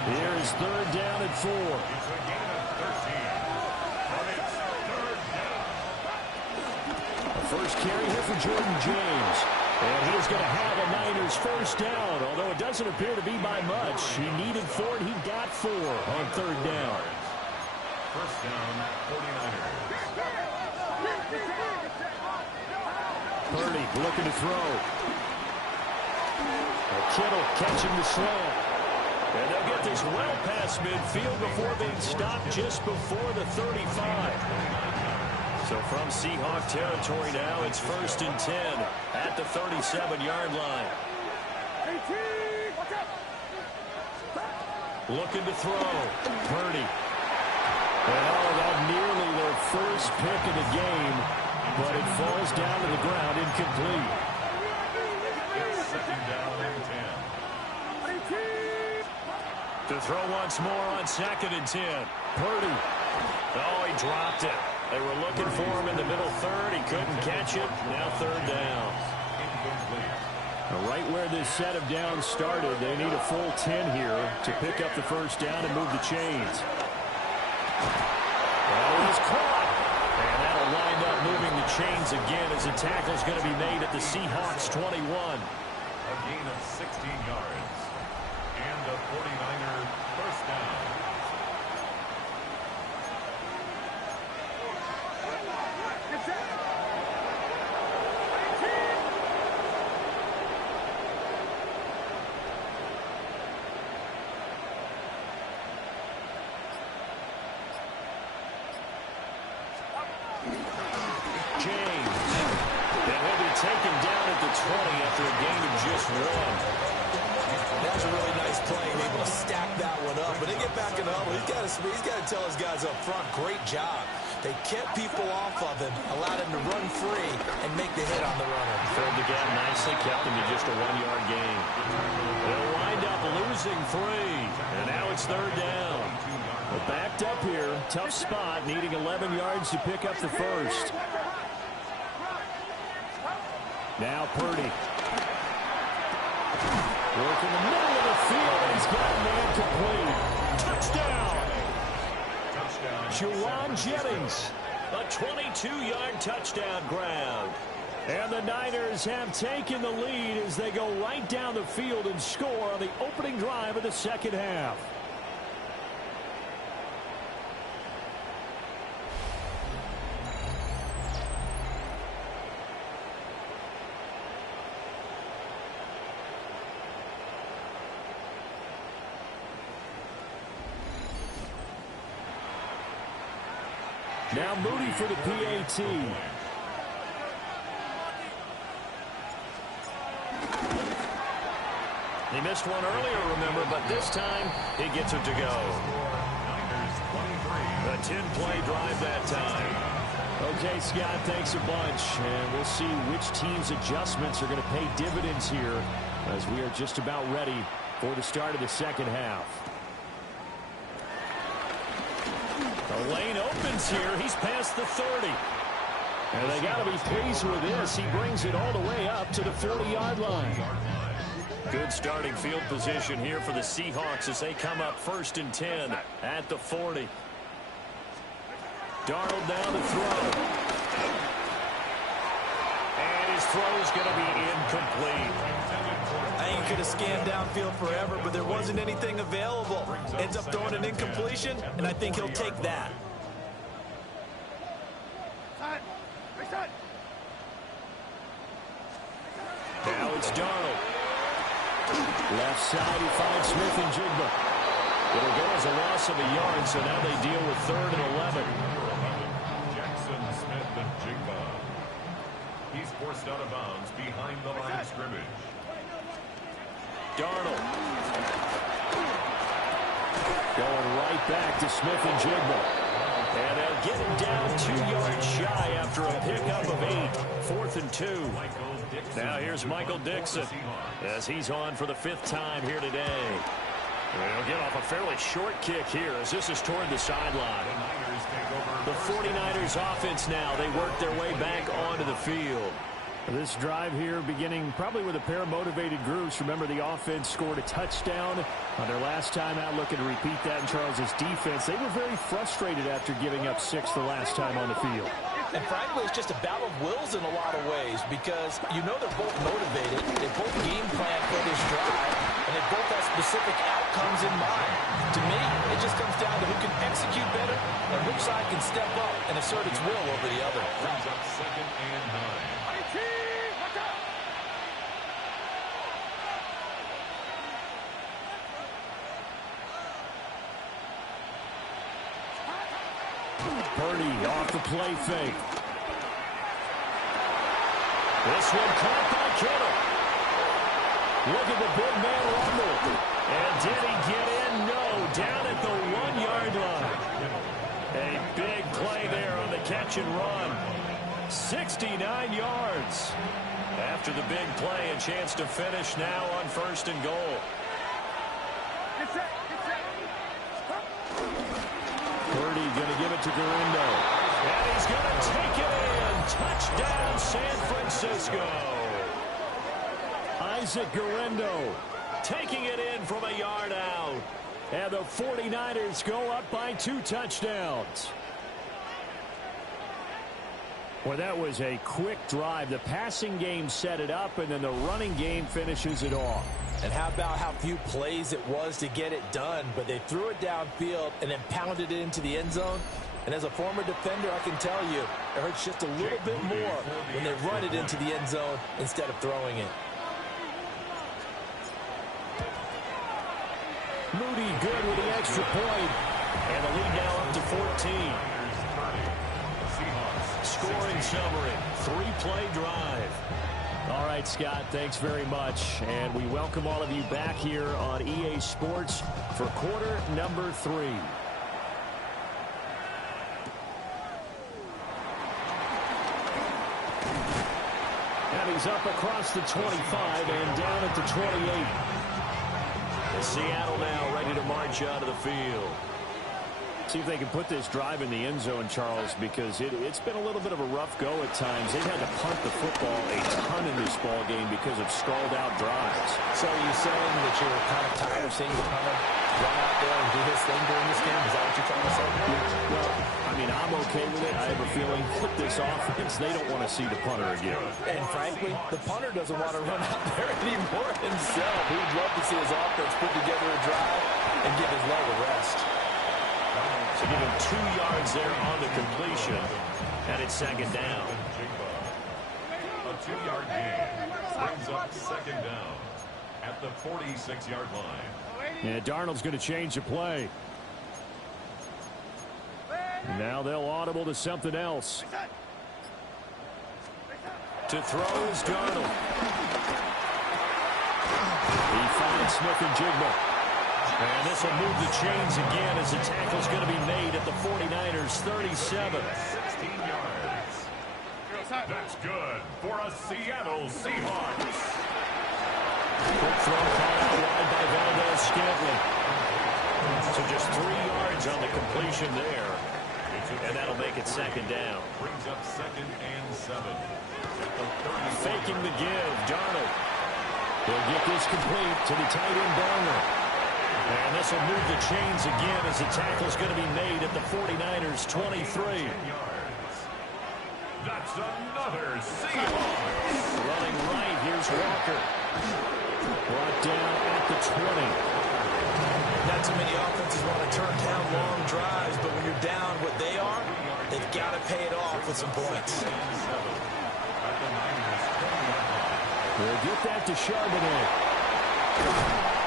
Here is 3rd down and 4. First carry here for Jordan James. And he's going to have a Niners 1st down, although it doesn't appear to be by much. He needed 4, and he got 4 on 3rd down. 1st down, 49ers. Purdy looking to throw. Kittle catching the slant. And they'll get this well past midfield before being stopped just before the 35. So from Seahawk territory now, it's 1st and 10 at the 37-yard line. Looking to throw. Purdy. And that nearly their first pick of the game, but it falls down to the ground incomplete. It's 2nd down and 10. To throw once more on 2nd and 10. Purdy. Oh, he dropped it. They were looking for him in the middle 3rd. He couldn't catch it. Now 3rd down. Right where this set of downs started, they need a full 10 here to pick up the 1st down and move the chains. Well, it was caught. And that'll wind up moving the chains again as the tackle's going to be made at the Seahawks 21. A gain of 16 yards. And a 49er 1st down. James. And he'll be taken down at the 20 after a gain of just 1. That was a really nice play, able to stack that one up. But they get back in the huddle. He's got to tell his guys up front, great job. They kept people off of him, allowed him to run free and make the hit on the runner. Filled the gap nicely, kept him to just a 1-yard gain. They'll wind up losing 3, and now it's 3rd down. Well, backed up here, tough spot, needing 11 yards to pick up the 1st. Now Purdy. Work in the middle of the field, and he's got a man complete. Touchdown! Juwan Jennings, a 22-yard touchdown grab. And the Niners have taken the lead as they go right down the field and score on the opening drive of the second half. Now Moody for the PAT. He missed one earlier, remember, but this time he gets it to go. A 10-play drive that time. Okay, Scott, thanks a bunch. And we'll see which team's adjustments are going to pay dividends here as we are just about ready for the start of the second half. The lane opens here. He's past the 30. And they got to be pleased with this. He brings it all the way up to the 40-yard line. Good starting field position here for the Seahawks as they come up 1st and 10 at the 40. Darnold down to throw. And his throw is going to be incomplete. I think he could have scanned downfield forever, but there wasn't anything available. Ends up throwing an incompletion, and I think he'll take that. Now it's Darnold. Left side, he finds Smith and Jigba. It'll go as a loss of a yard, so now they deal with 3rd and 11. Jackson, Smith, and Jigba. He's forced out of bounds behind the line of scrimmage. Darnold. Going right back to Smith and Jigba. And they'll get him down 2 yards shy after a pickup of 8. 4th and 2. Now here's Michael Dixon as he's on for the 5th time here today. They'll get off a fairly short kick here as this is toward the sideline. The 49ers offense now. They work their way back onto the field. This drive here beginning probably with a pair of motivated groups. Remember, the offense scored a touchdown on their last time out, looking to repeat that in Charles's defense. They were very frustrated after giving up 6 the last time on the field. And frankly, it's just a battle of wills in a lot of ways because you know they're both motivated. They both game plan for this drive, and they both have specific outcomes in mind. To me, it just comes down to who can execute better and which side can step up and assert its will over the other. Brings up 2nd and 9. Purdy off the play fake. This one caught by Kittle. Look at the big man rumble. And did he get in? No. Down at the 1-yard line. A big play there on the catch and run. 69 yards. After the big play, a chance to finish now on 1st and goal. Purdy going to give it to Guerendo. And he's going to take it in. Touchdown, San Francisco. Isaac Guerendo taking it in from a yard out. And the 49ers go up by 2 touchdowns. Well, that was a quick drive. The passing game set it up, and then the running game finishes it off. And how about how few plays it was to get it done, but they threw it downfield and then pounded it into the end zone. And as a former defender, I can tell you, it hurts just a little bit more when they run it into the end zone instead of throwing it. Moody good with the extra point. And the lead now up to 14. Scoring summary, 3-play drive. All right, Scott, thanks very much. And we welcome all of you back here on EA Sports for quarter number 3. And he's up across the 25 and down at the 28. Seattle now ready to march out of the field. See if they can put this drive in the end zone, Charles, because it's been a little bit of a rough go at times. They've had to punt the football a ton in this ball game because of stalled-out drives. So are you saying that you're kind of tired of seeing the punter run out there and do his thing during this game? Is that what you're trying to say? Well, I mean, I'm okay with it. I have a feeling with this offense, they don't want to see the punter again. And frankly, the punter doesn't want to run out there anymore himself. He would love to see his offense put together a drive and give his leg a rest. So give him 2 yards there on the completion, and it's second down. A 2-yard gain brings up second down at the 46-yard line. Yeah, Darnold's going to change the play. Now they'll audible to something else. To throw is Darnold. He finds Smith-Njigba. And this will move the chains again as the tackle's going to be made at the 49ers 37. 16 yards. That's good for a Seattle Seahawks. Quick throw caught out wide by Valdez-Scantling. So just 3 yards on the completion there. And that'll make it second down. Brings up second and 7. Faking the give, Darnold. He'll get this complete to the tight end Barner. And this will move the chains again as the tackle's going to be made at the 49ers 23. That's another Seahawks. Running right, here's Walker. Brought down at the 20. Not too many offenses want to turn down long drives, but when you're down what they are, they've got to pay it off with some points. We'll get that to Charbonnet.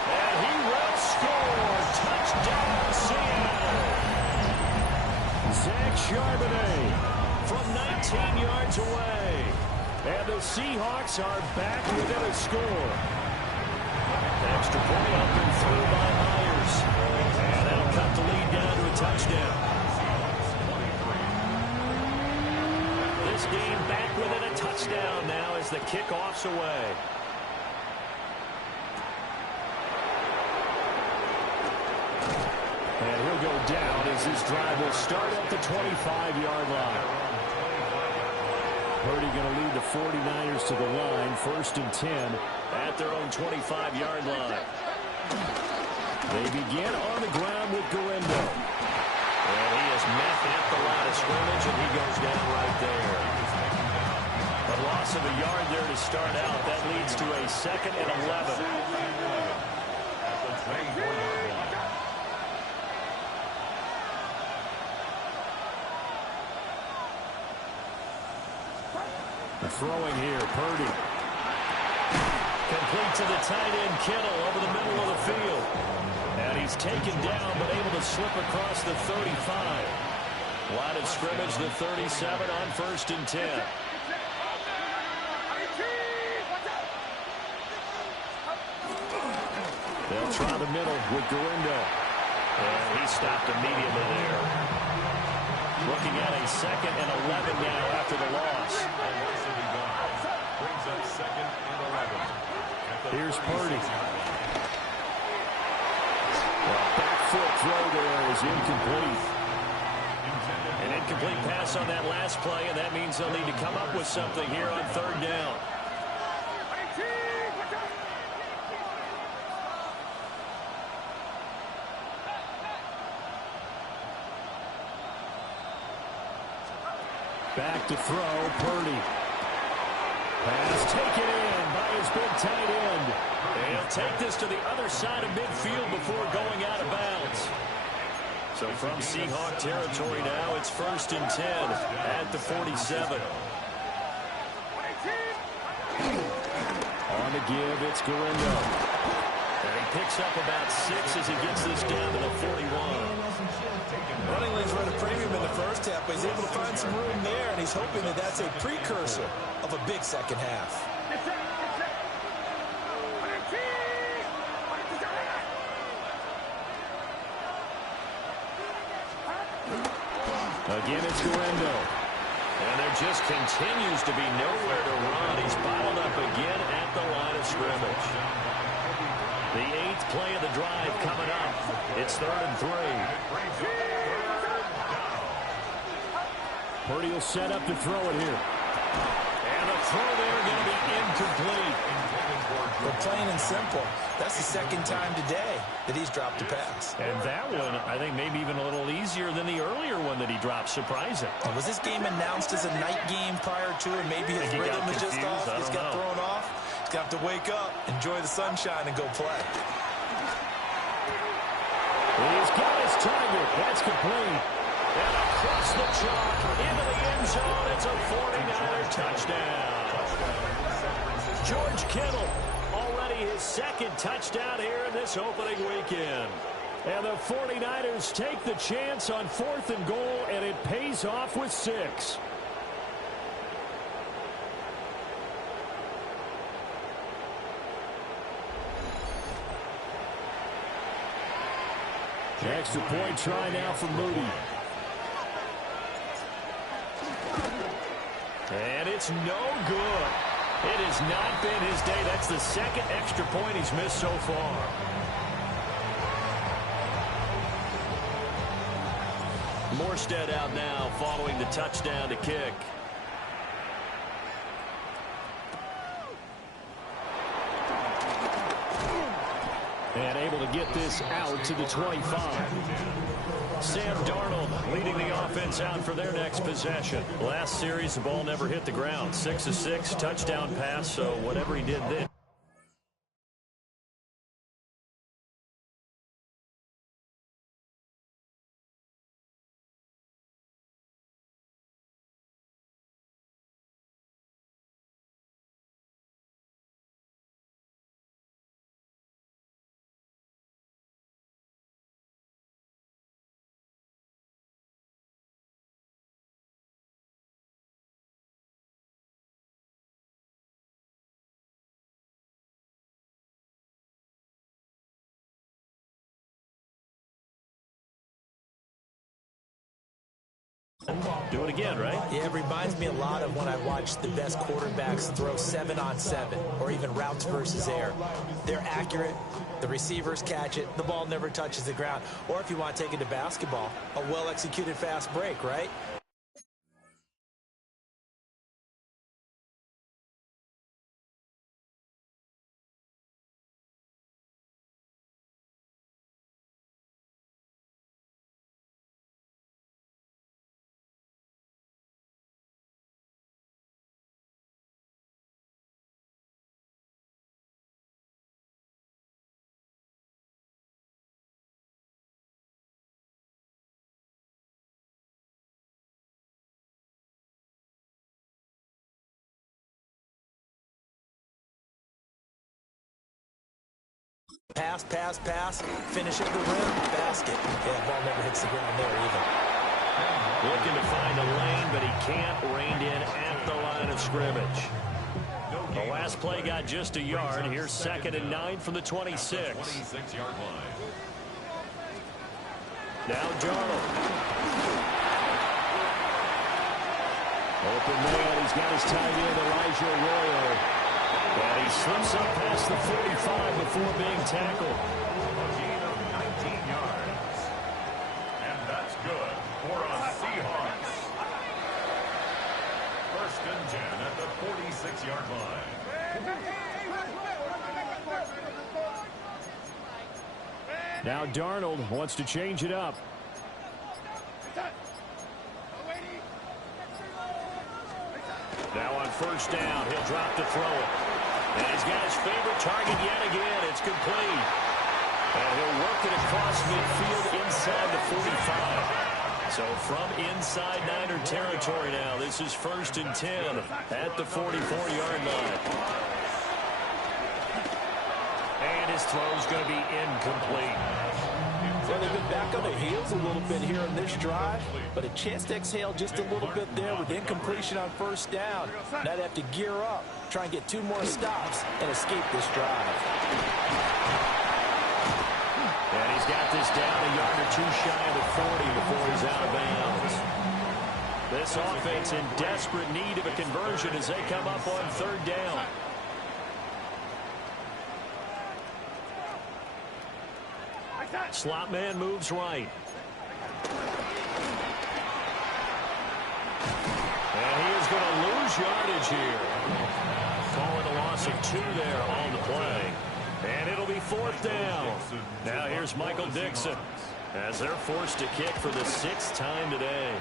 And he will score. Touchdown, Seattle. Zach Charbonnet from 19 yards away. And the Seahawks are back within a score. Extra point up and through by Myers. And that'll cut the lead down to a touchdown. This game back within a touchdown now as the kickoff's away. And he'll go down as this drive will start at the 25-yard line. Purdy going to lead the 49ers to the line, 1st and 10 at their own 25-yard line. They begin on the ground with Gurindo. And he is met at the line of scrimmage, and he goes down right there. A loss of a yard there to start out. That leads to a 2nd and 11. Throwing here, Purdy. Complete to the tight end, Kittle, over the middle of the field. And he's taken down, but able to slip across the 35. Line of scrimmage, the 37 on 1st and 10. They'll try the middle with Gurindo. And he stopped immediately there. Looking at a 2nd and 11 now after the loss. Brings up 2nd and 11. Here's Purdy. Well, back foot throw there is incomplete. An incomplete pass on that last play, and that means they'll need to come up with something here on 3rd down. Back to throw, Purdy. Pass taken in by his big tight end. He'll take this to the other side of midfield before going out of bounds. So from Seahawk territory now, it's 1st and 10 at the 47. On the give, it's Gurindo. And he picks up about 6 as he gets this down to the 41. Running lanes were at a premium in the first half, but he's able to find some room there, and he's hoping that that's a precursor of a big second half. Again, it's Gurindo. And there just continues to be nowhere to run. He's bottled up again at the line of scrimmage. The 8th play of the drive coming up. It's 3rd and 3. Purdy will set up to throw it here. And the throw there going to be incomplete. But plain and simple, that's the second time today that he's dropped a pass. And that one, I think, maybe even a little easier than the earlier one that he dropped. Surprising. Was this game announced as a night game prior to it? Maybe his rhythm is just off. He's got thrown off. He's got to wake up, enjoy the sunshine, and go play. He's got his target. That's complete. And across the chalk, into the end zone. It's a 49er touchdown. George Kittle, already his second touchdown here in this opening weekend. And the 49ers take the chance on 4th and goal, and it pays off with 6. Extra point try now for Moody. And it's no good. It has not been his day. That's the second extra point he's missed so far. Morstead out now following the touchdown to kick. And able to get this out to the 25. Sam Darnold leading the offense out for their next possession. Last series, the ball never hit the ground. 6 of 6, touchdown pass, so whatever he did then. Do it again, right? Yeah, it reminds me a lot of when I watched the best quarterbacks throw 7-on-7 or even routes versus air. They're accurate. The receivers catch it. The ball never touches the ground. Or if you want to take it to basketball, a well-executed fast break, right? Pass, pass, pass, finish at the rim, basket. Yeah, ball never hits the ground there either. Looking to find a lane, but he can't. Reined in at the line of scrimmage. The last play got just a yard. Here's 2nd and 9 from the 26. 26-yard line. Now Darnold. Open man. He's got his tight end, Elijah Arroyo. And he slips up past the 45 before being tackled. A gain of 19 yards. And that's good for a Seahawks. 1st and 10 at the 46-yard line. Now Darnold wants to change it up. Now on 1st down, he'll drop to throw it. And he's got his favorite target yet again. It's complete. And he'll work it across midfield inside the 45. So from inside Niner territory now, this is 1st and 10 at the 44-yard line. And his throw's going to be incomplete. Well, they've been back on their heels a little bit here in this drive, but a chance to exhale just a little bit there with incompletion on 1st down. Now they have to gear up, try and get 2 more stops, and escape this drive. And he's got this down a yard or 2 shy of the 40 before he's out of bounds. This offense in desperate need of a conversion as they come up on 3rd down. Slot man moves right. is going to lose yardage here. Calling a loss of 2 there on the play. And it'll be 4th down. Now here's Michael Dixon as they're forced to kick for the 6th time today.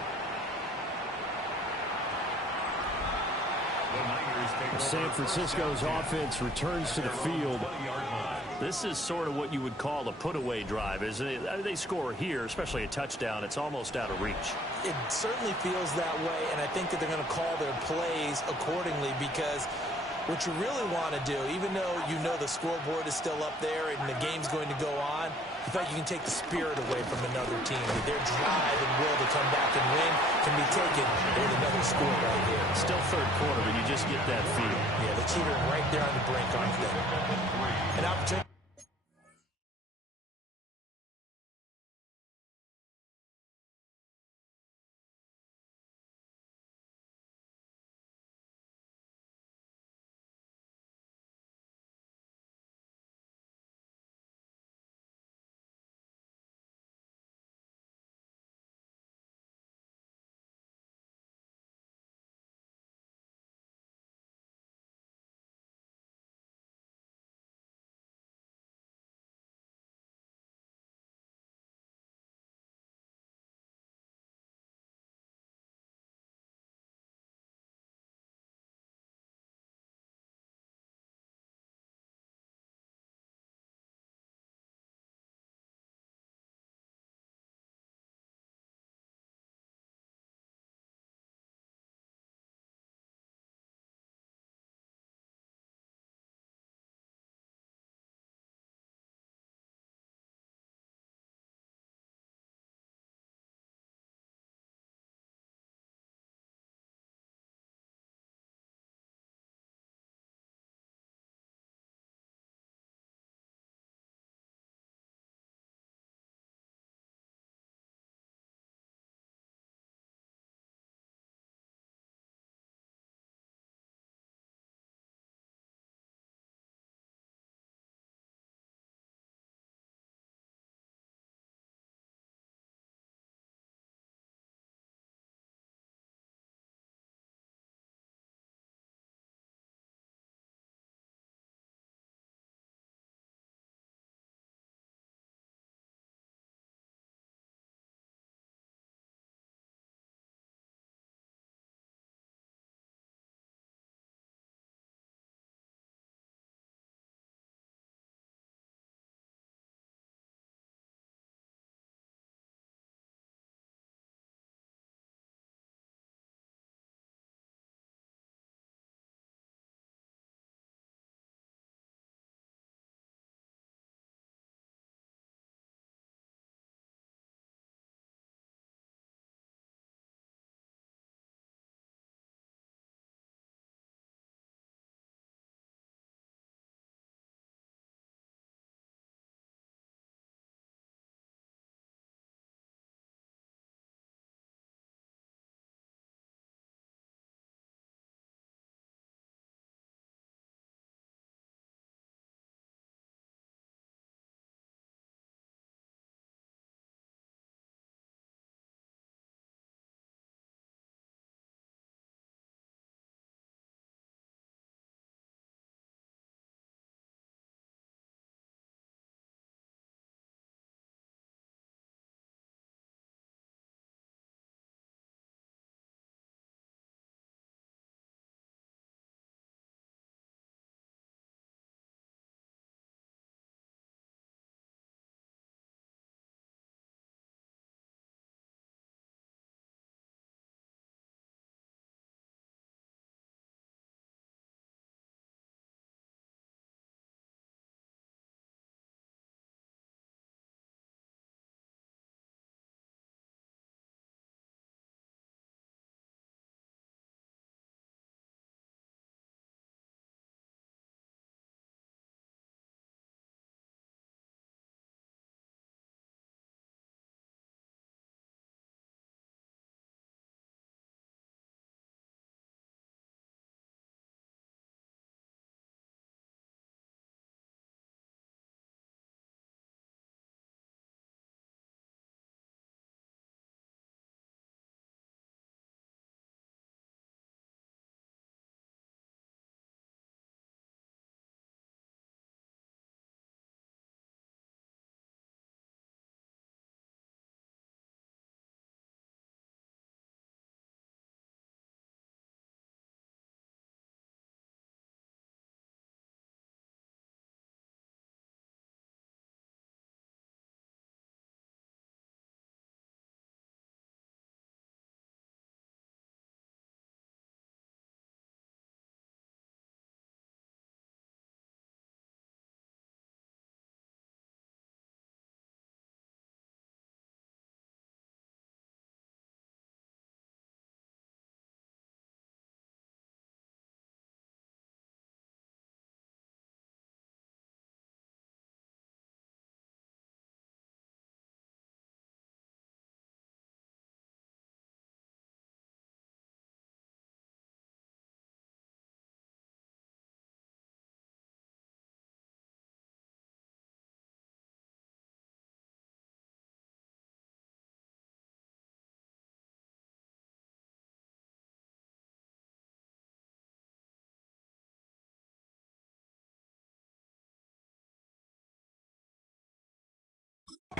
San Francisco's offense returns to the field. This is sort of what you would call a put-away drive, isn't it? I mean, they score here, especially a touchdown. It's almost out of reach. It certainly feels that way, and I think that they're going to call their plays accordingly, because what you really want to do, even though you know the scoreboard is still up there and the game's going to go on, in fact, you can take the spirit away from another team. That their drive and will to come back and win can be taken with another score right here. Still 3rd quarter, but you just get that feel. Yeah, the cheater right there on the brink, aren't they? An opportunity.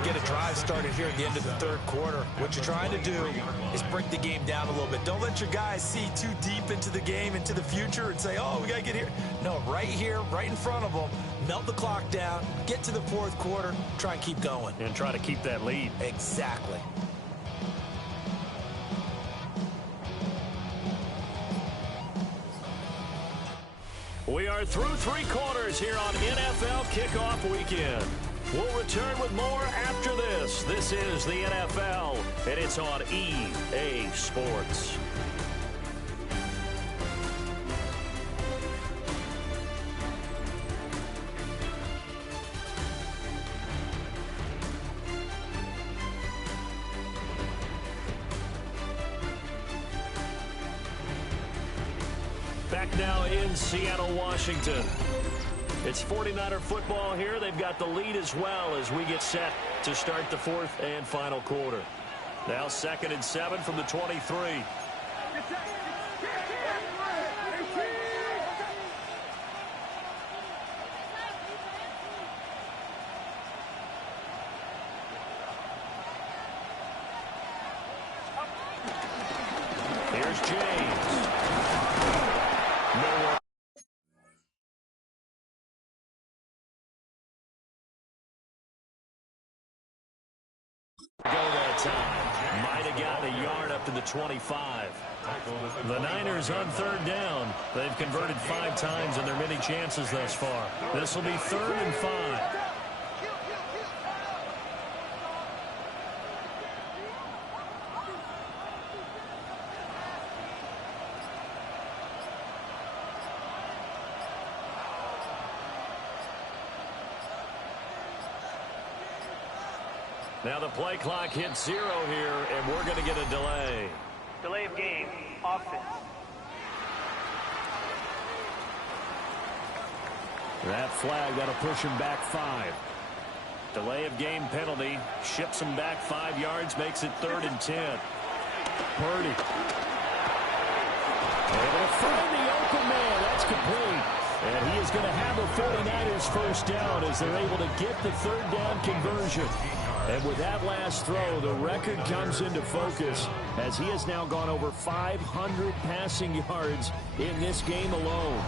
Get a drive started here at the end of the third quarter. What you're trying to do is break the game down a little bit. Don't let your guys see too deep into the game, into the future, and say, oh, we got to get here. No, right here, right in front of them, melt the clock down, get to the fourth quarter, try and keep going. And try to keep that lead. Exactly. We are through three quarters here on NFL Kickoff Weekend. We'll return with more after this. This is the NFL, and it's on EA Sports. Back now in Seattle, Washington. It's 49er football here. They've got the lead as well as we get set to start the fourth and final quarter. Now 2nd and 7 from the 23. Here's James. Nowhere. Go that time. Might have gotten a yard up to the 25. The Niners on 3rd down. They've converted 5 times in their many chances thus far. This will be 3rd and 5. Now the play clock hits 0 here, and we're going to get a delay. Delay of game, offense. That flag, that'll push him back 5. Delay of game penalty, ships him back 5 yards, makes it 3rd and 10. Purdy. Able to find the open man. That's complete. And he is going to have the 49ers first down as they're able to get the 3rd down conversion. And with that last throw, the record comes into focus as he has now gone over 500 passing yards in this game alone.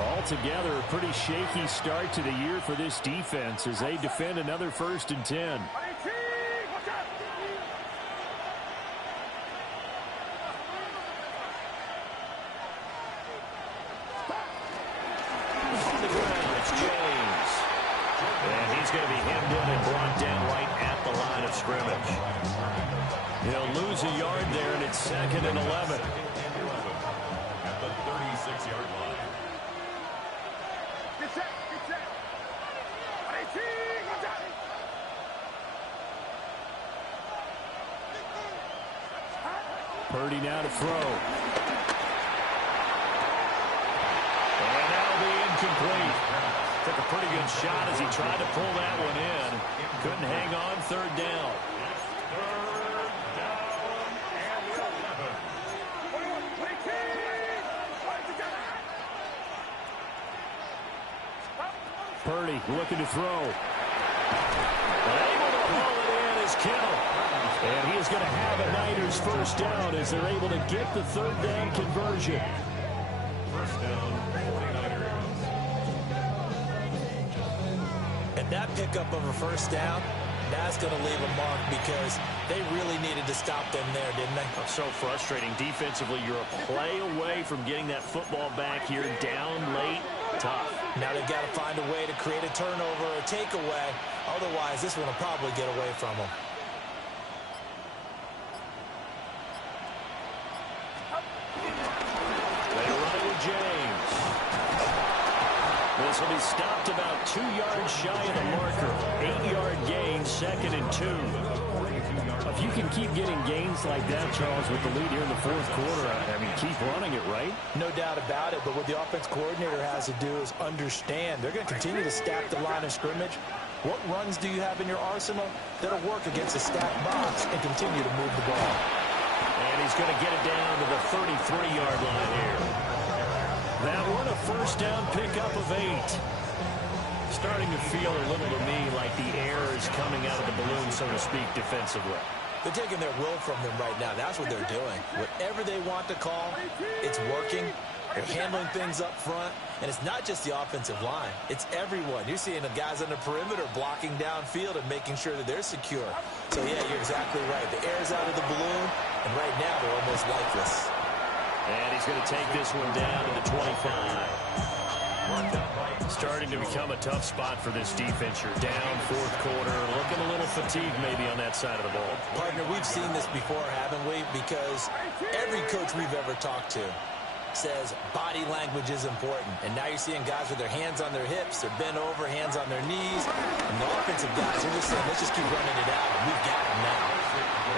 Altogether, a pretty shaky start to the year for this defense as they defend another 1st and 10. On the ground, it's James. And he's going to be hemmed in and brought down right at the line of scrimmage. He'll lose a yard there, and it's 2nd and 11. At the 36-yard line. Purdy now to throw. And that'll be incomplete. Took a pretty good shot as he tried to pull that one in. Couldn't hang on, 3rd down. Purdy looking to throw. Able to pull it in is Kittle. And he is going to have a Niners first down as they're able to get the 3rd down conversion. First down, 49ers. And that pickup of a first down, that's going to leave a mark because they really needed to stop them there, didn't they? So frustrating. Defensively, you're a play away from getting that football back here down late. Tough. Now they've got to find a way to create a turnover or a takeaway. Otherwise, this one will probably get away from them. They run it with James. This will be stopped about 2 yards shy of the marker. 8-yard gain, 2nd and 2. If you can keep getting gains like that, Charles, with the lead here in the 4th quarter, I mean, keep running it, right? No doubt about it, but what the offense coordinator has to do is understand. They're going to continue to stack the line of scrimmage. What runs do you have in your arsenal that'll work against a stacked box and continue to move the ball? And he's going to get it down to the 33-yard line here. That one a first down pickup of 8. starting to feel a little to me like the air is coming out of the balloon, so to speak, defensively. They're taking their will from them right now. That's what they're doing. Whatever they want to call, it's working. They're handling things up front. And it's not just the offensive line. It's everyone. You're seeing the guys on the perimeter blocking downfield and making sure that they're secure. So, yeah, you're exactly right. The air's out of the balloon, and right now they're almost lifeless. And he's going to take this one down to the 25. Starting to become a tough spot for this defense. You're down fourth quarter, looking a little fatigued maybe on that side of the ball. Partner, we've seen this before, haven't we? Because every coach we've ever talked to says body language is important. And now you're seeing guys with their hands on their hips, they're bent over, hands on their knees. And the offensive guys are just saying, let's just keep running it out. We've got him now.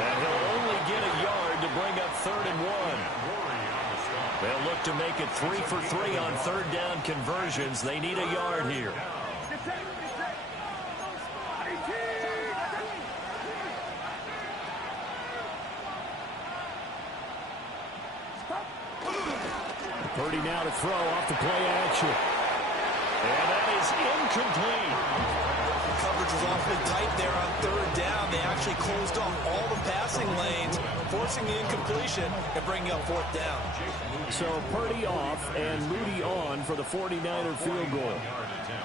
And he'll only get a yard to bring up 3rd and 1. They'll look to make it 3 for 3 on 3rd down conversions. They need a yard here. Purdy now to throw off the play action. And that is incomplete. The coverage was awfully tight there on 3rd down. They actually closed off all the passing lanes, forcing the incompletion and bringing up 4th down. So Purdy off and Moody on for the 49er field goal.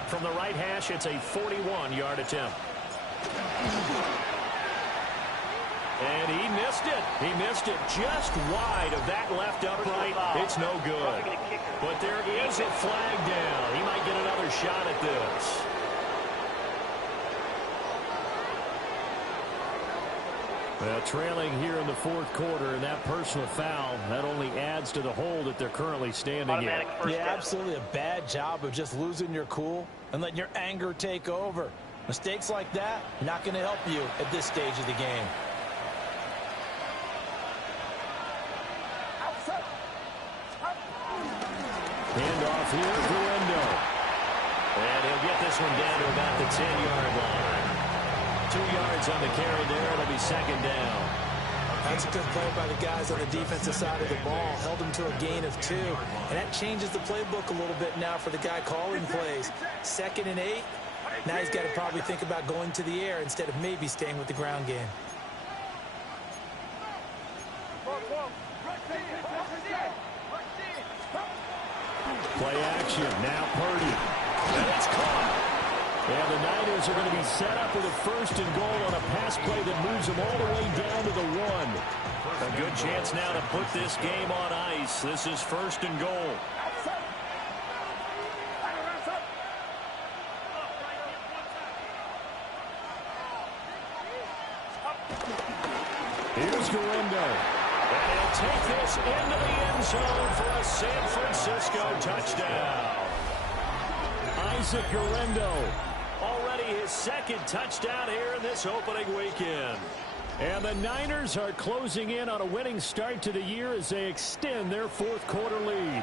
From the right hash, it's a 41-yard attempt. And he missed it. He missed it just wide of that left upright. It's no good. But there is a flag down. He might get another shot at this. Well, trailing here in the fourth quarter, and that personal foul, that only adds to the hole that they're currently standing in. Yeah, absolutely a bad job of just losing your cool and letting your anger take over. Mistakes like that, not going to help you at this stage of the game. Handoff here, Guendo. And he'll get this one down to about the 10-yard line. 2 yards on the carry there. It'll be 2nd down. That's a good play by the guys on the defensive side of the ball. Held them to a gain of 2. And that changes the playbook a little bit now for the guy calling plays. 2nd and 8. Now he's got to probably think about going to the air instead of maybe staying with the ground game. Play action. Now Purdy. And it's caught. And the Niners are going to be set up with a 1st and goal on a pass play that moves them all the way down to the 1. A good chance now to put this game on ice. This is 1st and goal. Here's Guendo. And he'll take this into the end zone for a San Francisco touchdown. Isaac Guendo, already his 2nd touchdown here in this opening weekend. And the Niners are closing in on a winning start to the year as they extend their 4th quarter lead.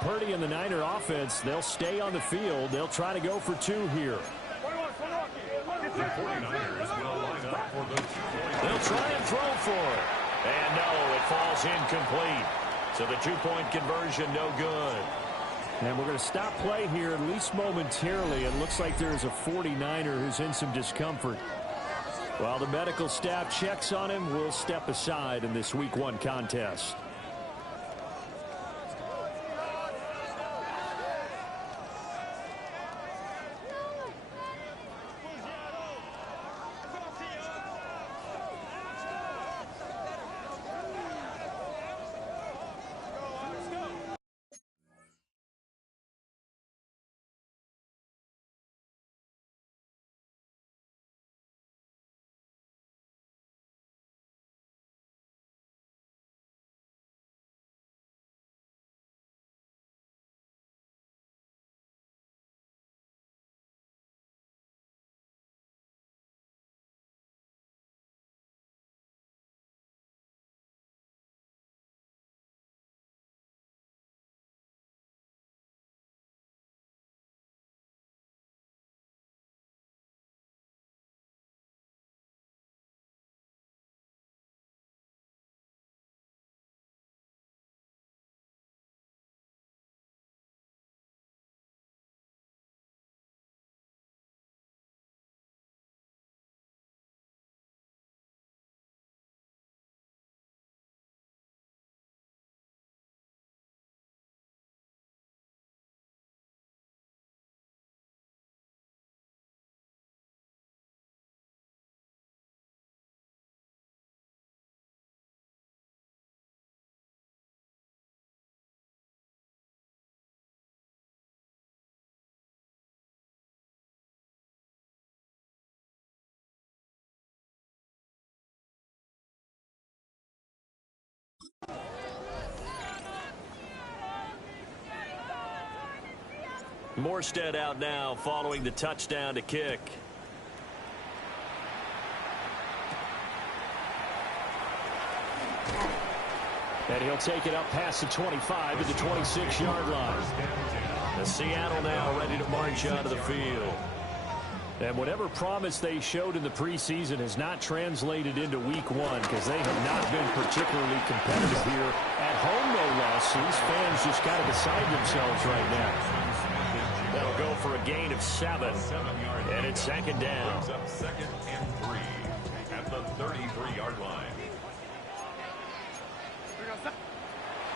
Purdy and the Niner offense, they'll stay on the field. They'll try to go for 2 here. The 49ers will line up for the 2-point. They'll try and throw for it. And no, it falls incomplete. So the 2-point conversion, no good. And we're going to stop play here, at least momentarily. It looks like there's a 49er who's in some discomfort. While the medical staff checks on him, we'll step aside in this Week 1 contest. Morstead out now following the touchdown to kick. And he'll take it up past the 25 to the 26-yard line. The Seattle now ready to march out of the field. And whatever promise they showed in the preseason has not translated into week one because they have not been particularly competitive here at home, no less. These fans just got to decide themselves right now. That'll go for a gain of 7. And it's second down. Second and 3 at the 33-yard line.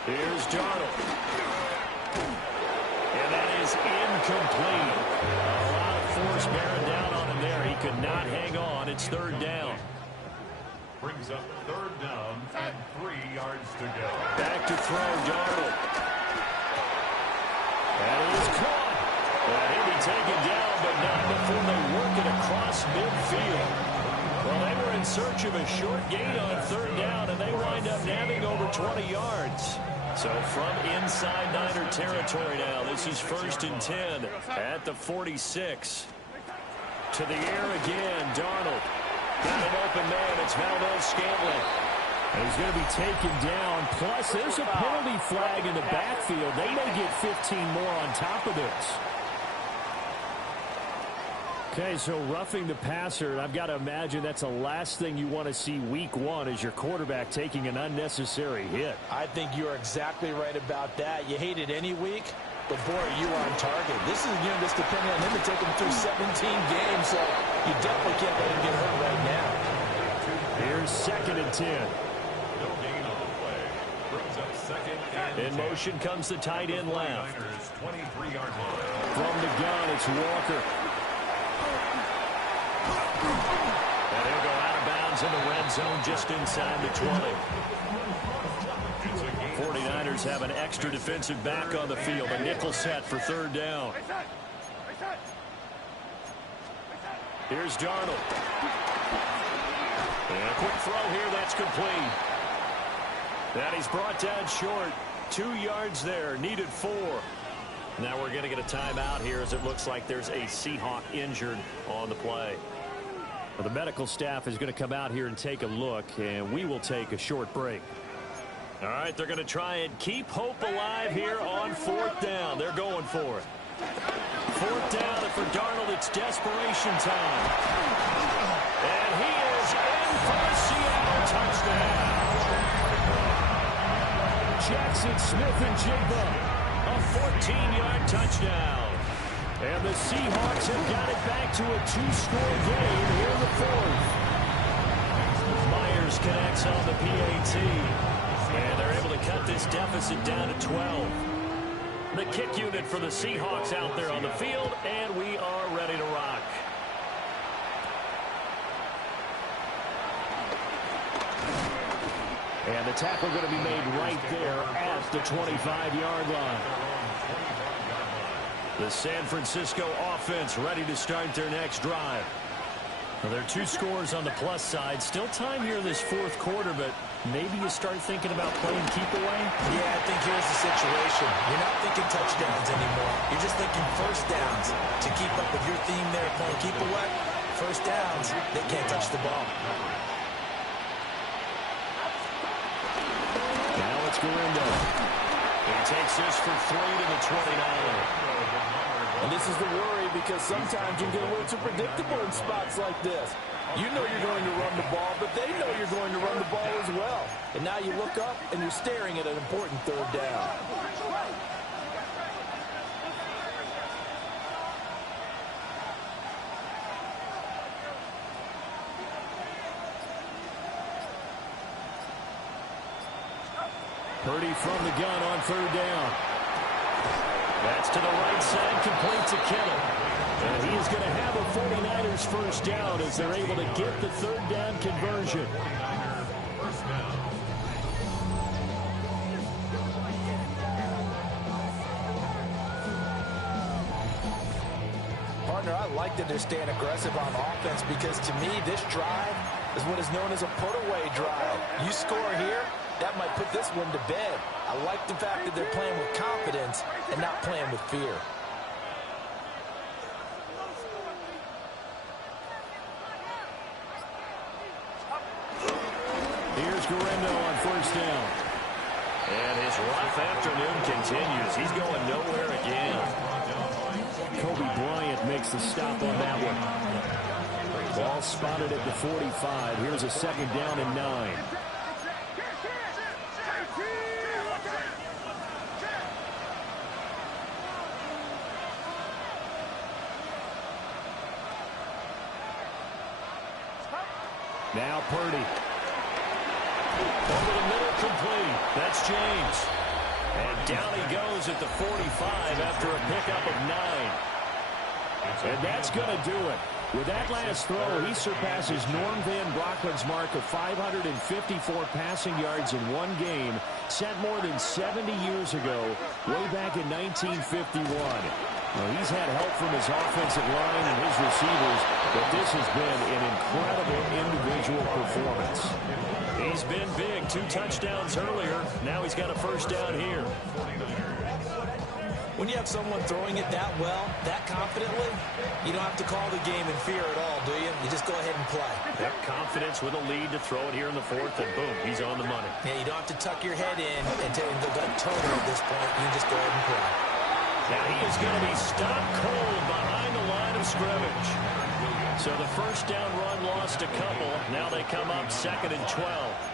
Here's Darnold. And that is incomplete. A lot of force bearing down on him there. He could not hang on. It's third down. Brings up third down and 3 yards to go. Back to throw, Darnold. That is caught. He'll be taken down, but not before they work it across midfield. Well, they were in search of a short gain on third down, and they wind up nabbing over 20 yards. So from inside Niner territory now, this is 1st and 10 at the 46. To the air again, Darnold. Got an open man. It's Valdez-Scantling. And he's going to be taken down. Plus, there's a penalty flag in the backfield. They may get 15 more on top of this. Okay, so roughing the passer, and I've got to imagine that's the last thing you want to see week one is your quarterback taking an unnecessary hit. I think you're exactly right about that. You hate it any week, but boy, are you on target. This is a game that's depending on him to take him through 17 games, so you definitely can't let him get hurt right now. Here's 2nd and 10. No gain on the play. Brings up 2nd and 10. In motion comes the tight end left. 23-yard line. From the gun, it's Walker. And he'll go out of bounds in the red zone just inside the 20. 49ers have an extra defensive back on the field. A nickel set for third down. Here's Darnold. And a quick throw here, that's complete. And he's brought down short. 2 yards there, needed 4. Now we're going to get a timeout here as it looks like there's a Seahawk injured on the play. Well, the medical staff is going to come out here and take a look, and we will take a short break. All right, they're going to try and keep hope alive here on 4th down. They're going for it. 4th down, and for Darnold, it's desperation time. And he is in for a Seattle touchdown. Jackson Smith-Njigba. A 14-yard touchdown. And the Seahawks have got it back to a 2-score game here in the 4th. Myers connects on the PAT. And they're able to cut this deficit down to 12. The kick unit for the Seahawks out there on the field, and we are ready to rock. And the tackle going to be made right there at the 25-yard line. The San Francisco offense ready to start their next drive. Well, there are 2 scores on the plus side. Still time here in this 4th quarter, but maybe you start thinking about playing keep away? Yeah, I think here's the situation. You're not thinking touchdowns anymore. You're just thinking first downs. To keep up with your theme there, playing keep away, first downs, they can't touch the ball. Now it's Gurindo. He takes this for 3 to the 29. And this is the worry because sometimes you get a little too predictable in spots like this. You know you're going to run the ball, but they know you're going to run the ball as well. And now you look up and you're staring at an important third down. Purdy from the gun on third down. That's to the right side, complete to Kittle. And he is going to have a 49ers first down as they're able to get the third down conversion. Partner, I like that they're staying aggressive on offense because to me, this drive is what is known as a put-away drive. You score here, that might put this one to bed. I like the fact that they're playing with confidence and not playing with fear. Here's Guerrero on first down. And his rough afternoon continues. He's going nowhere again. Kobe Bryant makes the stop on that one. Ball spotted at the 45. Here's a second down and 9. Now Purdy. Over the middle, complete. That's James. And down he goes at the 45 after a pickup of 9. And that's going to do it. With that last throw, he surpasses Norm Van Brocklin's mark of 554 passing yards in one game, set more than 70 years ago, way back in 1951. Well, he's had help from his offensive line and his receivers, but this has been an incredible individual performance. He's been big. 2 touchdowns earlier. Now he's got a first down here. When you have someone throwing it that well, that confidently, you don't have to call the game in fear at all, do you? You just go ahead and play. Yep, confidence with a lead to throw it here in the 4th, and boom, he's on the money. Yeah, you don't have to tuck your head in and go turner at this point. You just go ahead and play. Now he is going to be stopped cold behind the line of scrimmage. So the first down run lost a couple. Now they come up 2nd and 12.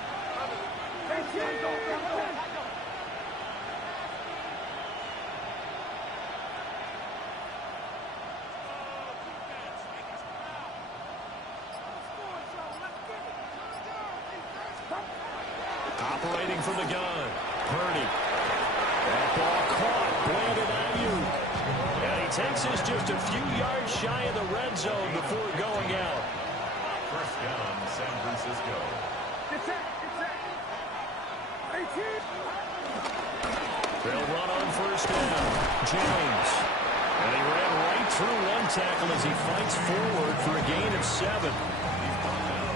Operating from the gun, Purdy. That ball caught, Brandon Ayuk. And he takes us just a few yards shy of the red zone before going out. First down, San Francisco. They'll run on first down. James. And he ran right through one tackle as he fights forward for a gain of 7.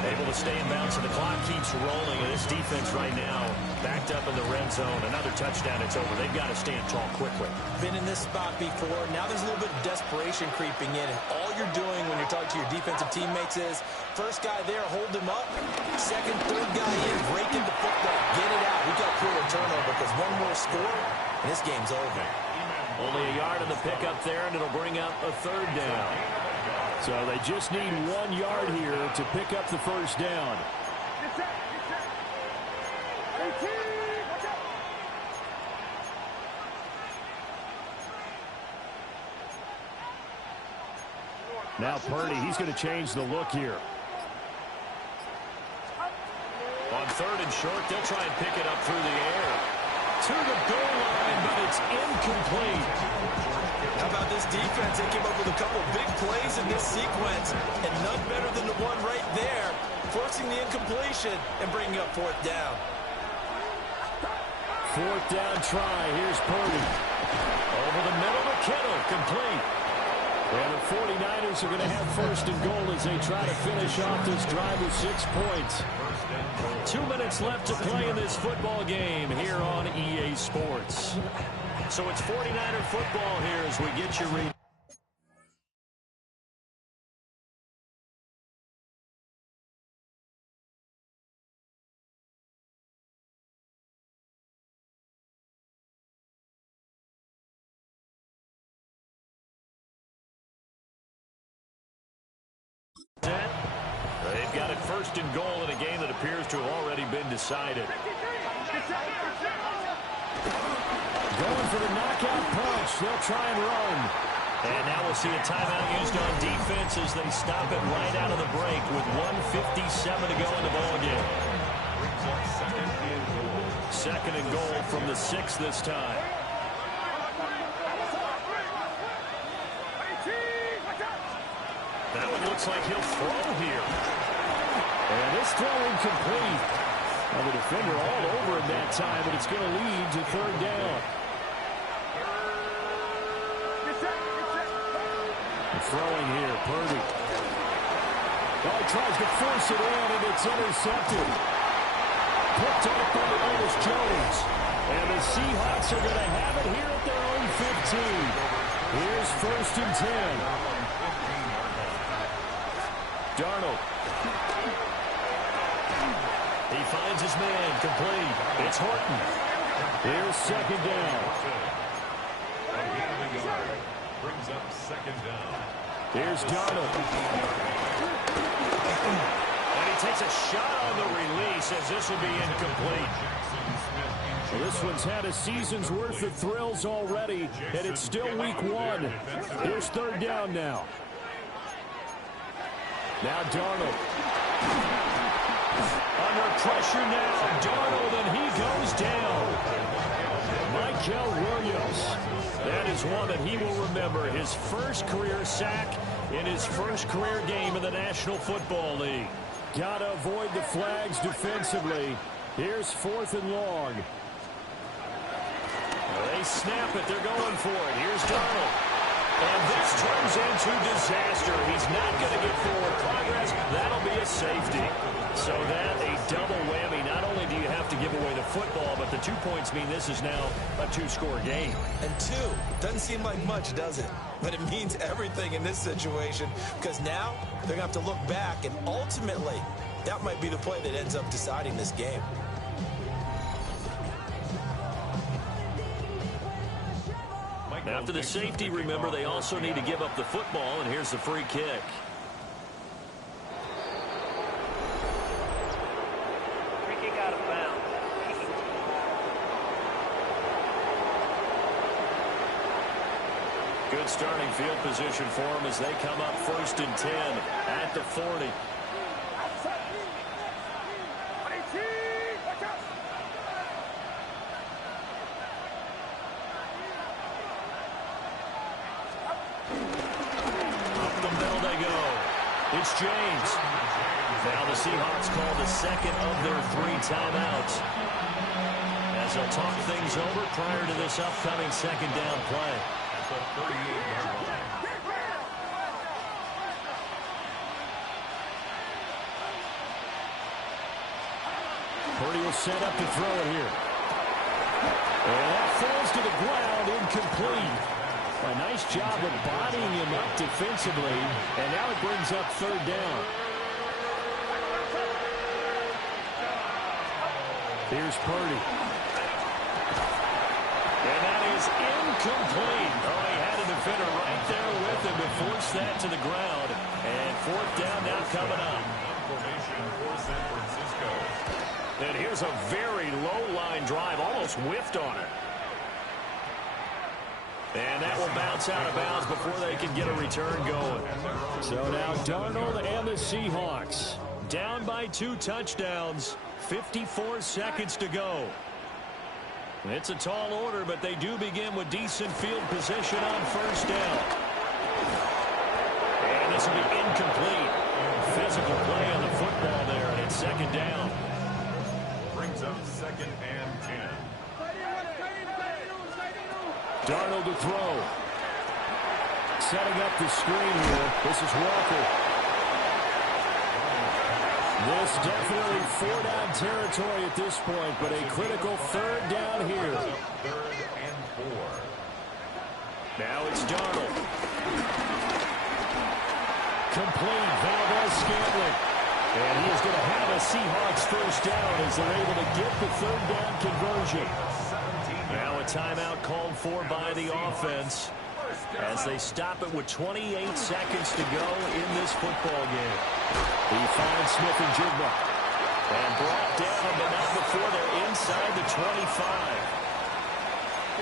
Able to stay in bounds, and the clock keeps rolling. And this defense right now backed up in the red zone. Another touchdown, it's over. They've got to stand tall quickly. Been in this spot before. Now there's a little bit of desperation creeping in, and all you're doing when you're talking to your defensive teammates is first guy there, hold him up. Second, third guy in, breaking the football. Get it out. We got to create a turnover because one more score, and this game's over. Only a yard on the pickup there, and it'll bring up a 3rd down. So they just need 1 yard here to pick up the first down. Now Purdy, he's going to change the look here. On 3rd and short, they'll try and pick it up through the air. To the goal line, but it's incomplete. How about this defense? They came up with a couple big plays in this sequence, and none better than the one right there, forcing the incompletion and bringing up 4th down. 4th down try. Here's Purdy. Over the middle to Kittle, complete. And the 49ers are going to have 1st and goal as they try to finish off this drive with 6 points. 2 minutes left to play in this football game here on EA Sports. So it's 49er football here as we get you read. They've got it 1st and goal in a game that appears to have already been decided. Going for the knockout punch. They'll try and run. And now we'll see a timeout used on defense as they stop it right out of the break with 1:57 to go in the ballgame. 2nd and goal from the 6 this time. That one looks like he'll throw here. And this throw incomplete. Well, the defender all over him that time, but it's going to lead to 3rd down. Throwing here, Purdy. Oh, he tries to force it in, and it's intercepted. Picked up by Ernest Jones. And the Seahawks are going to have it here at their own 15. Here's 1st and 10. Darnold. He finds his man, complete. It's Horton. Here's second down. Brings up second down. Here's Darnold. And he takes a shot on the release as this will be incomplete. Well, this one's had a season's worth of thrills already, and it's still week one. Here's third down now. Now Darnold. Under pressure now, Darnold, and he goes down. Michael Williams. That is one that he will remember. His first career sack in his first career game in the National Football League. Got to avoid the flags defensively. Here's 4th and long. They snap it. They're going for it. Here's Darnold. And this turns into disaster. He's not going to get forward progress. That'll be a safety. So that a double whammy. Not only do you have to give away the football, but the 2 points mean this is now a 2-score game. And 2 doesn't seem like much, does it? But it means everything in this situation, because now they're going to have to look back, and ultimately that might be the play that ends up deciding this game. After the safety, remember, they also need to give up the football, and here's the free kick. Free kick out of bounds. Good starting field position for them as they come up 1st and 10 at the 40. It's James. Now the Seahawks call the second of their 3 timeouts, as they'll talk things over prior to this upcoming second down play. Purdy will set up to throw it here. And that falls to the ground, incomplete. A nice job of bodying him up defensively, and now it brings up 3rd down. Here's Purdy. And that is incomplete. Oh, he had a defender right there with him to force that to the ground. And 4th down now coming up. And here's a very low-line drive, almost whiffed on it. And that will bounce out of bounds before they can get a return going. So now Darnold and the Seahawks down by 2 touchdowns, 54 seconds to go. It's a tall order, but they do begin with decent field position on 1st down. And this will be incomplete. Physical play on the football there, and it's 2nd down. Brings up 2nd and 10. Darnold to throw. Setting up the screen here. This is Walker. This definitely 4-down territory at this point, but a critical 3rd down here. 3rd and 4. Now it's Darnold. Complete. Valdez-Scantling. And he is going to have a Seahawks 1st down as they're able to get the 3rd down conversion. Now a timeout called for by the offense as they stop it with 28 seconds to go in this football game. He finds Smith and Jigba. And brought down, but not before they're inside the 25.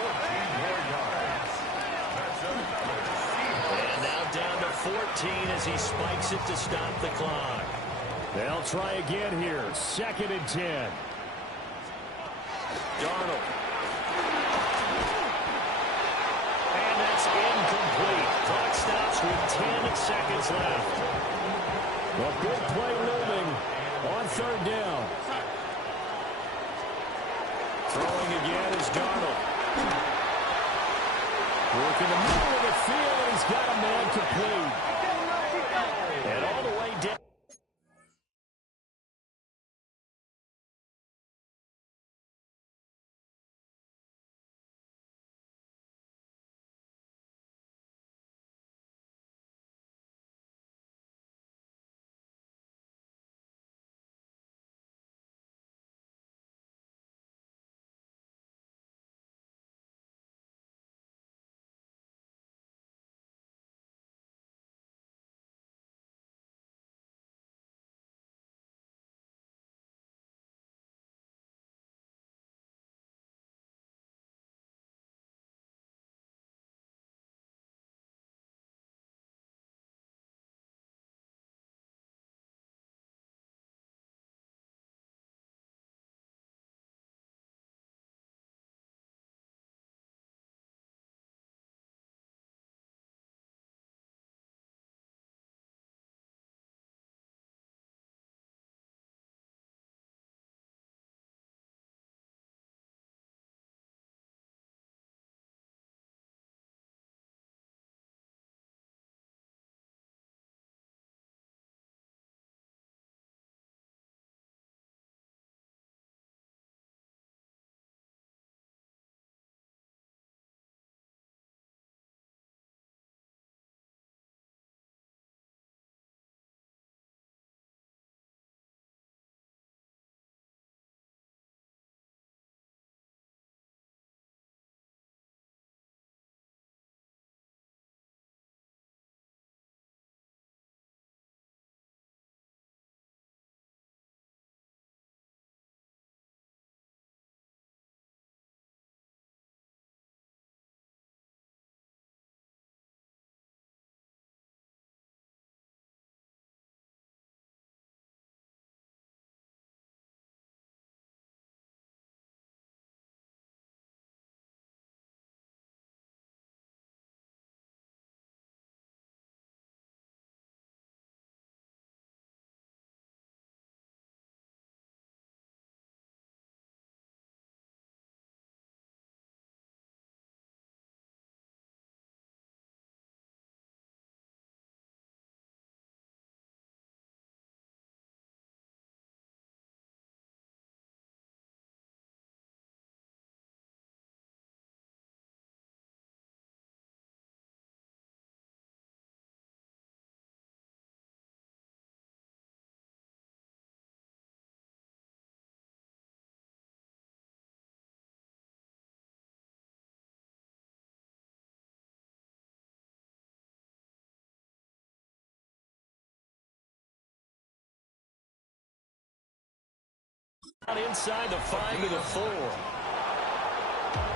14 more yards. And now down to 14 as he spikes it to stop the clock. They'll try again here. 2nd and 10. Darnold. And that's incomplete. Clock stops with 10 seconds left. A big play looming on 3rd down. Throwing again is Darnold. Working the middle of the field, and he's got a man complete. And all the way down. inside the 5 to the 4.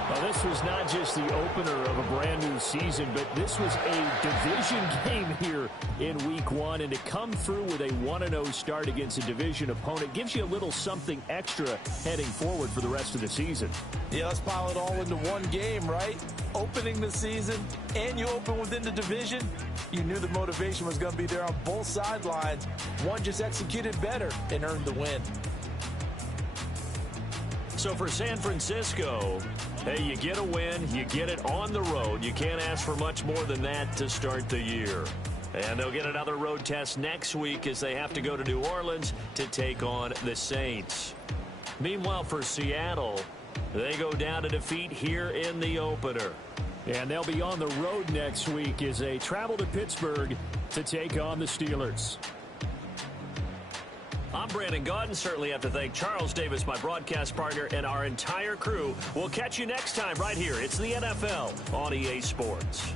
Well, this was not just the opener of a brand new season, but this was a division game here in week 1. And to come through with a 1-0 start against a division opponent gives you a little something extra heading forward for the rest of the season. Yeah, let's pile it all into one game, right? Opening the season, and you open within the division. You knew the motivation was going to be there on both sidelines. One just executed better and earned the win. So for San Francisco, hey, you get a win, you get it on the road. You can't ask for much more than that to start the year. And they'll get another road test next week as they have to go to New Orleans to take on the Saints. Meanwhile, for Seattle, they go down to defeat here in the opener. And they'll be on the road next week as they travel to Pittsburgh to take on the Steelers. I'm Brandon Gaudin. Certainly have to thank Charles Davis, my broadcast partner, and our entire crew. We'll catch you next time right here. It's the NFL on EA Sports.